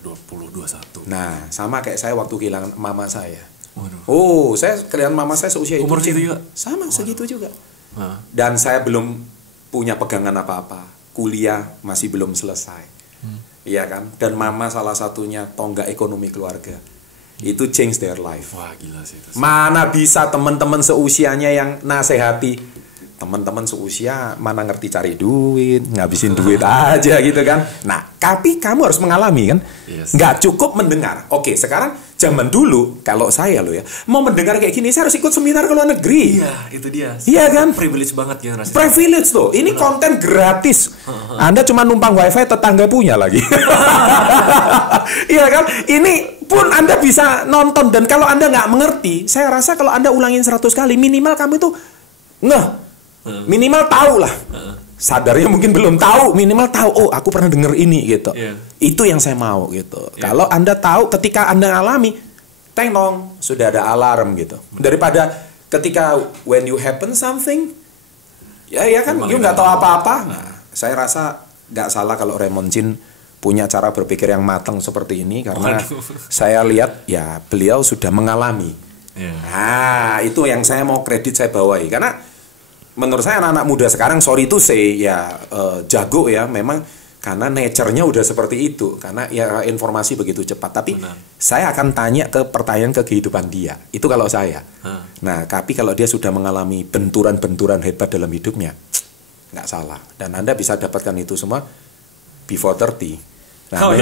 21. Nah, sama kayak saya waktu kehilangan mama saya. Waduh. Saya kehilangan mama saya seusia umur itu. Umur segitu juga? Sama, segitu juga. Dan saya belum punya pegangan apa-apa. Kuliah masih belum selesai. Iya kan? Dan mama salah satunya tonggak ekonomi keluarga. Itu change their life. Wah, gila sih itu. Mana bisa teman-teman seusianya yang nasehati. Teman-teman seusia mana ngerti cari duit, ngabisin duit aja gitu kan. Nah, tapi kamu harus mengalami kan. Nggak cukup mendengar. Oke, sekarang zaman dulu kalau saya loh ya, mau mendengar kayak gini saya harus ikut seminar ke luar negeri. Iya, itu dia. Iya kan? Privilege banget generasi. Privilege tuh. Ini konten gratis. Anda cuma numpang wifi tetangga punya lagi. Iya kan? Ini pun Anda bisa nonton. Dan kalau Anda nggak mengerti, saya rasa kalau Anda ulangin 100 kali, minimal kamu itu minimal tahu lah. Sadarnya mungkin belum tahu, minimal tahu, aku pernah denger ini gitu. Itu yang saya mau gitu. Kalau Anda tahu ketika Anda alami, tengong, sudah ada alarm gitu. Daripada ketika when you happen something, ya kan, you nggak tahu apa-apa. Nah, saya rasa nggak salah kalau Raymond Jin punya cara berpikir yang matang seperti ini, karena saya lihat ya beliau sudah mengalami. Nah, itu yang saya mau kredit saya bawahi, karena menurut saya anak-anak muda sekarang sorry to say ya jago ya, memang Karena nature-nya udah seperti itu. Karena ya informasi begitu cepat. Tapi saya akan tanya ke pertanyaan ke kehidupan dia. Itu kalau saya. Nah, tapi kalau dia sudah mengalami benturan-benturan hebat dalam hidupnya, nggak salah. Dan Anda bisa dapatkan itu semua before 30. Nah,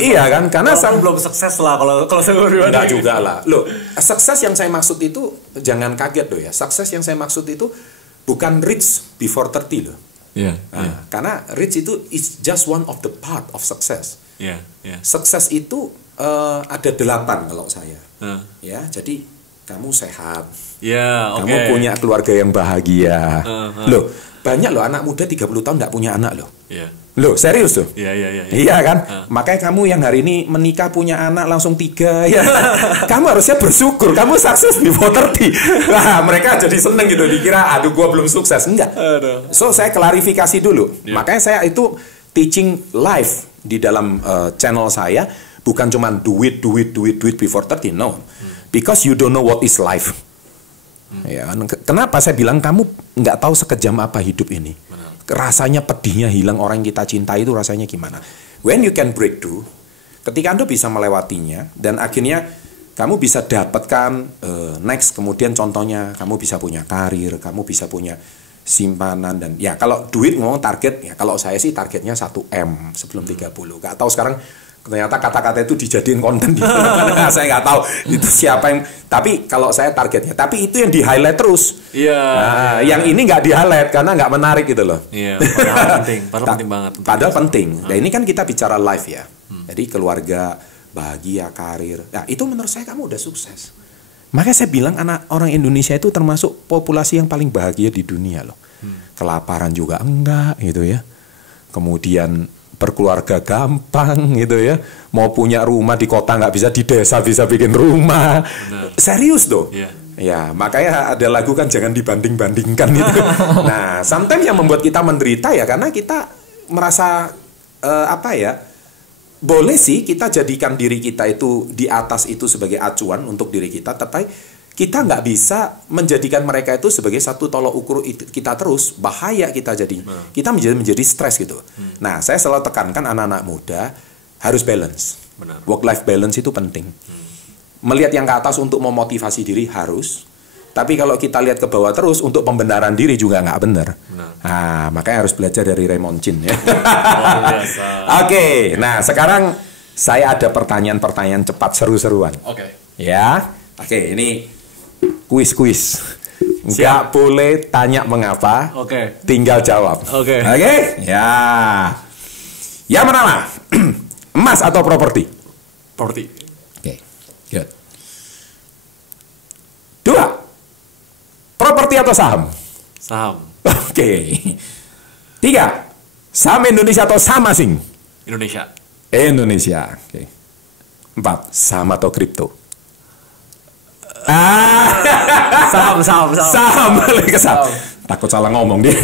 iya kan? Karena saya belum sukses lah kalau saya pribadi. Enggak juga lah. Loh, sukses yang saya maksud itu jangan kaget loh ya. Sukses yang saya maksud itu bukan rich before 30 loh. Karena rich itu is just one of the part of success. Sukses itu ada 8 kalau saya. Ya, jadi kamu sehat. Kamu punya keluarga yang bahagia. Loh, banyak loh anak muda 30 tahun nggak punya anak loh. Loh, serius tuh? Iya kan? Makanya kamu yang hari ini menikah punya anak langsung 3 ya. Kamu harusnya bersyukur, kamu sukses before 30. Wah, mereka jadi seneng gitu, dikira aduh gua belum sukses. Enggak. So, saya klarifikasi dulu. Makanya saya itu teaching live di dalam channel saya, bukan cuma do it before 30, no. Because you don't know what is life. Ya, kenapa saya bilang kamu nggak tahu sekejam apa hidup ini? Rasanya pedihnya hilang orang yang kita cintai itu rasanya gimana? When you can break through, ketika Anda bisa melewatinya dan akhirnya kamu bisa dapatkan next, kemudian contohnya kamu bisa punya karir, kamu bisa punya simpanan dan ya kalau duit ngomong target ya kalau saya sih targetnya 1M sebelum 30. Gak tahu sekarang ternyata kata-kata itu dijadiin konten di mana saya nggak tahu itu siapa yang, tapi kalau saya targetnya, tapi itu yang di highlight terus. Yang ini nggak di highlight karena nggak menarik gitu loh. Padahal penting banget. Padahal penting. Nah ini kan kita bicara live ya, jadi keluarga bahagia, karir. Nah itu menurut saya kamu udah sukses. Makanya saya bilang anak orang Indonesia itu termasuk populasi yang paling bahagia di dunia loh. Kelaparan juga enggak gitu ya. Kemudian berkeluarga gampang gitu ya, mau punya rumah di kota nggak bisa, di desa bisa bikin rumah. Serius tuh. Ya makanya ada lagu kan jangan dibanding-bandingkan gitu. Nah sometimes yang membuat kita menderita ya karena kita merasa boleh sih kita jadikan diri kita itu di atas itu sebagai acuan untuk diri kita, tapi kita nggak bisa menjadikan mereka itu sebagai satu tolok ukur kita terus, bahaya kita jadi. Kita menjadi stres gitu. Nah, saya selalu tekankan anak-anak muda harus balance. Work-life balance itu penting. Melihat yang ke atas untuk memotivasi diri harus. Tapi kalau kita lihat ke bawah terus untuk pembenaran diri juga nggak benar. Nah, makanya harus belajar dari Raymond Chin ya. Oke, nah sekarang saya ada pertanyaan-pertanyaan cepat seru-seruan. Ya, oke ini kuis. Nggak boleh tanya mengapa. Tinggal jawab. Oke. Ya. Yang pertama, emas atau properti? Properti. Oke. Good. 2. Properti atau saham? Saham. Oke. 3. Saham Indonesia atau saham asing? Indonesia. Oke. 4. Saham atau kripto? Saham. Takut salah ngomong dia.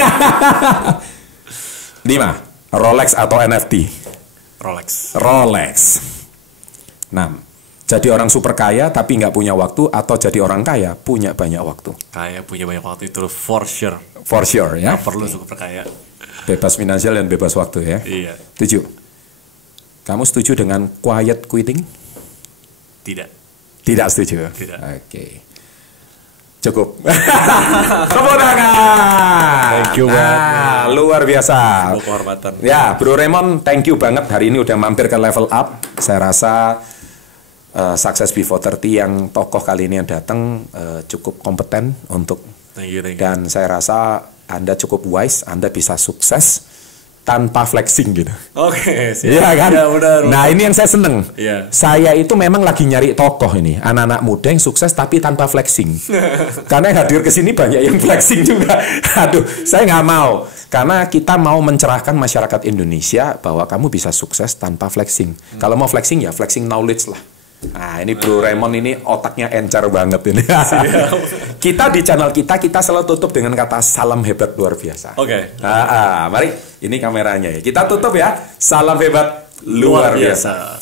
5. Rolex atau NFT? Rolex. 6. Jadi orang super kaya tapi nggak punya waktu atau jadi orang kaya punya banyak waktu? Kaya punya banyak waktu itu for sure. For sure ya. Nggak perlu super kaya. Bebas finansial dan bebas waktu ya. Iya. 7. Kamu setuju dengan quiet quitting? Tidak setuju. Tidak. Oke. Cukup. Tepuk tangan. Thank you banget. Luar biasa. Sebuah kehormatan. Ya, Bro Raymond, thank you banget hari ini udah mampir ke Level Up. Saya rasa Success Before 30 yang tokoh kali ini yang datang cukup kompeten untuk. Thank you. Dan saya rasa Anda cukup wise, Anda bisa sukses tanpa flexing gitu. Oke, siap. Iya kan? Ya, benar. Nah ini yang saya seneng. Iya. Saya itu memang lagi nyari tokoh ini, anak-anak muda yang sukses tapi tanpa flexing. Karena yang hadir ke sini banyak yang flexing juga. Aduh, saya nggak mau. Karena kita mau mencerahkan masyarakat Indonesia bahwa kamu bisa sukses tanpa flexing. Kalau mau flexing ya flexing knowledge lah. Nah ini Bro Raymond ini otaknya encer banget ini. Kita di channel kita selalu tutup dengan kata salam hebat luar biasa. Mari ini kameranya ya. Kita tutup ya. Salam hebat luar biasa.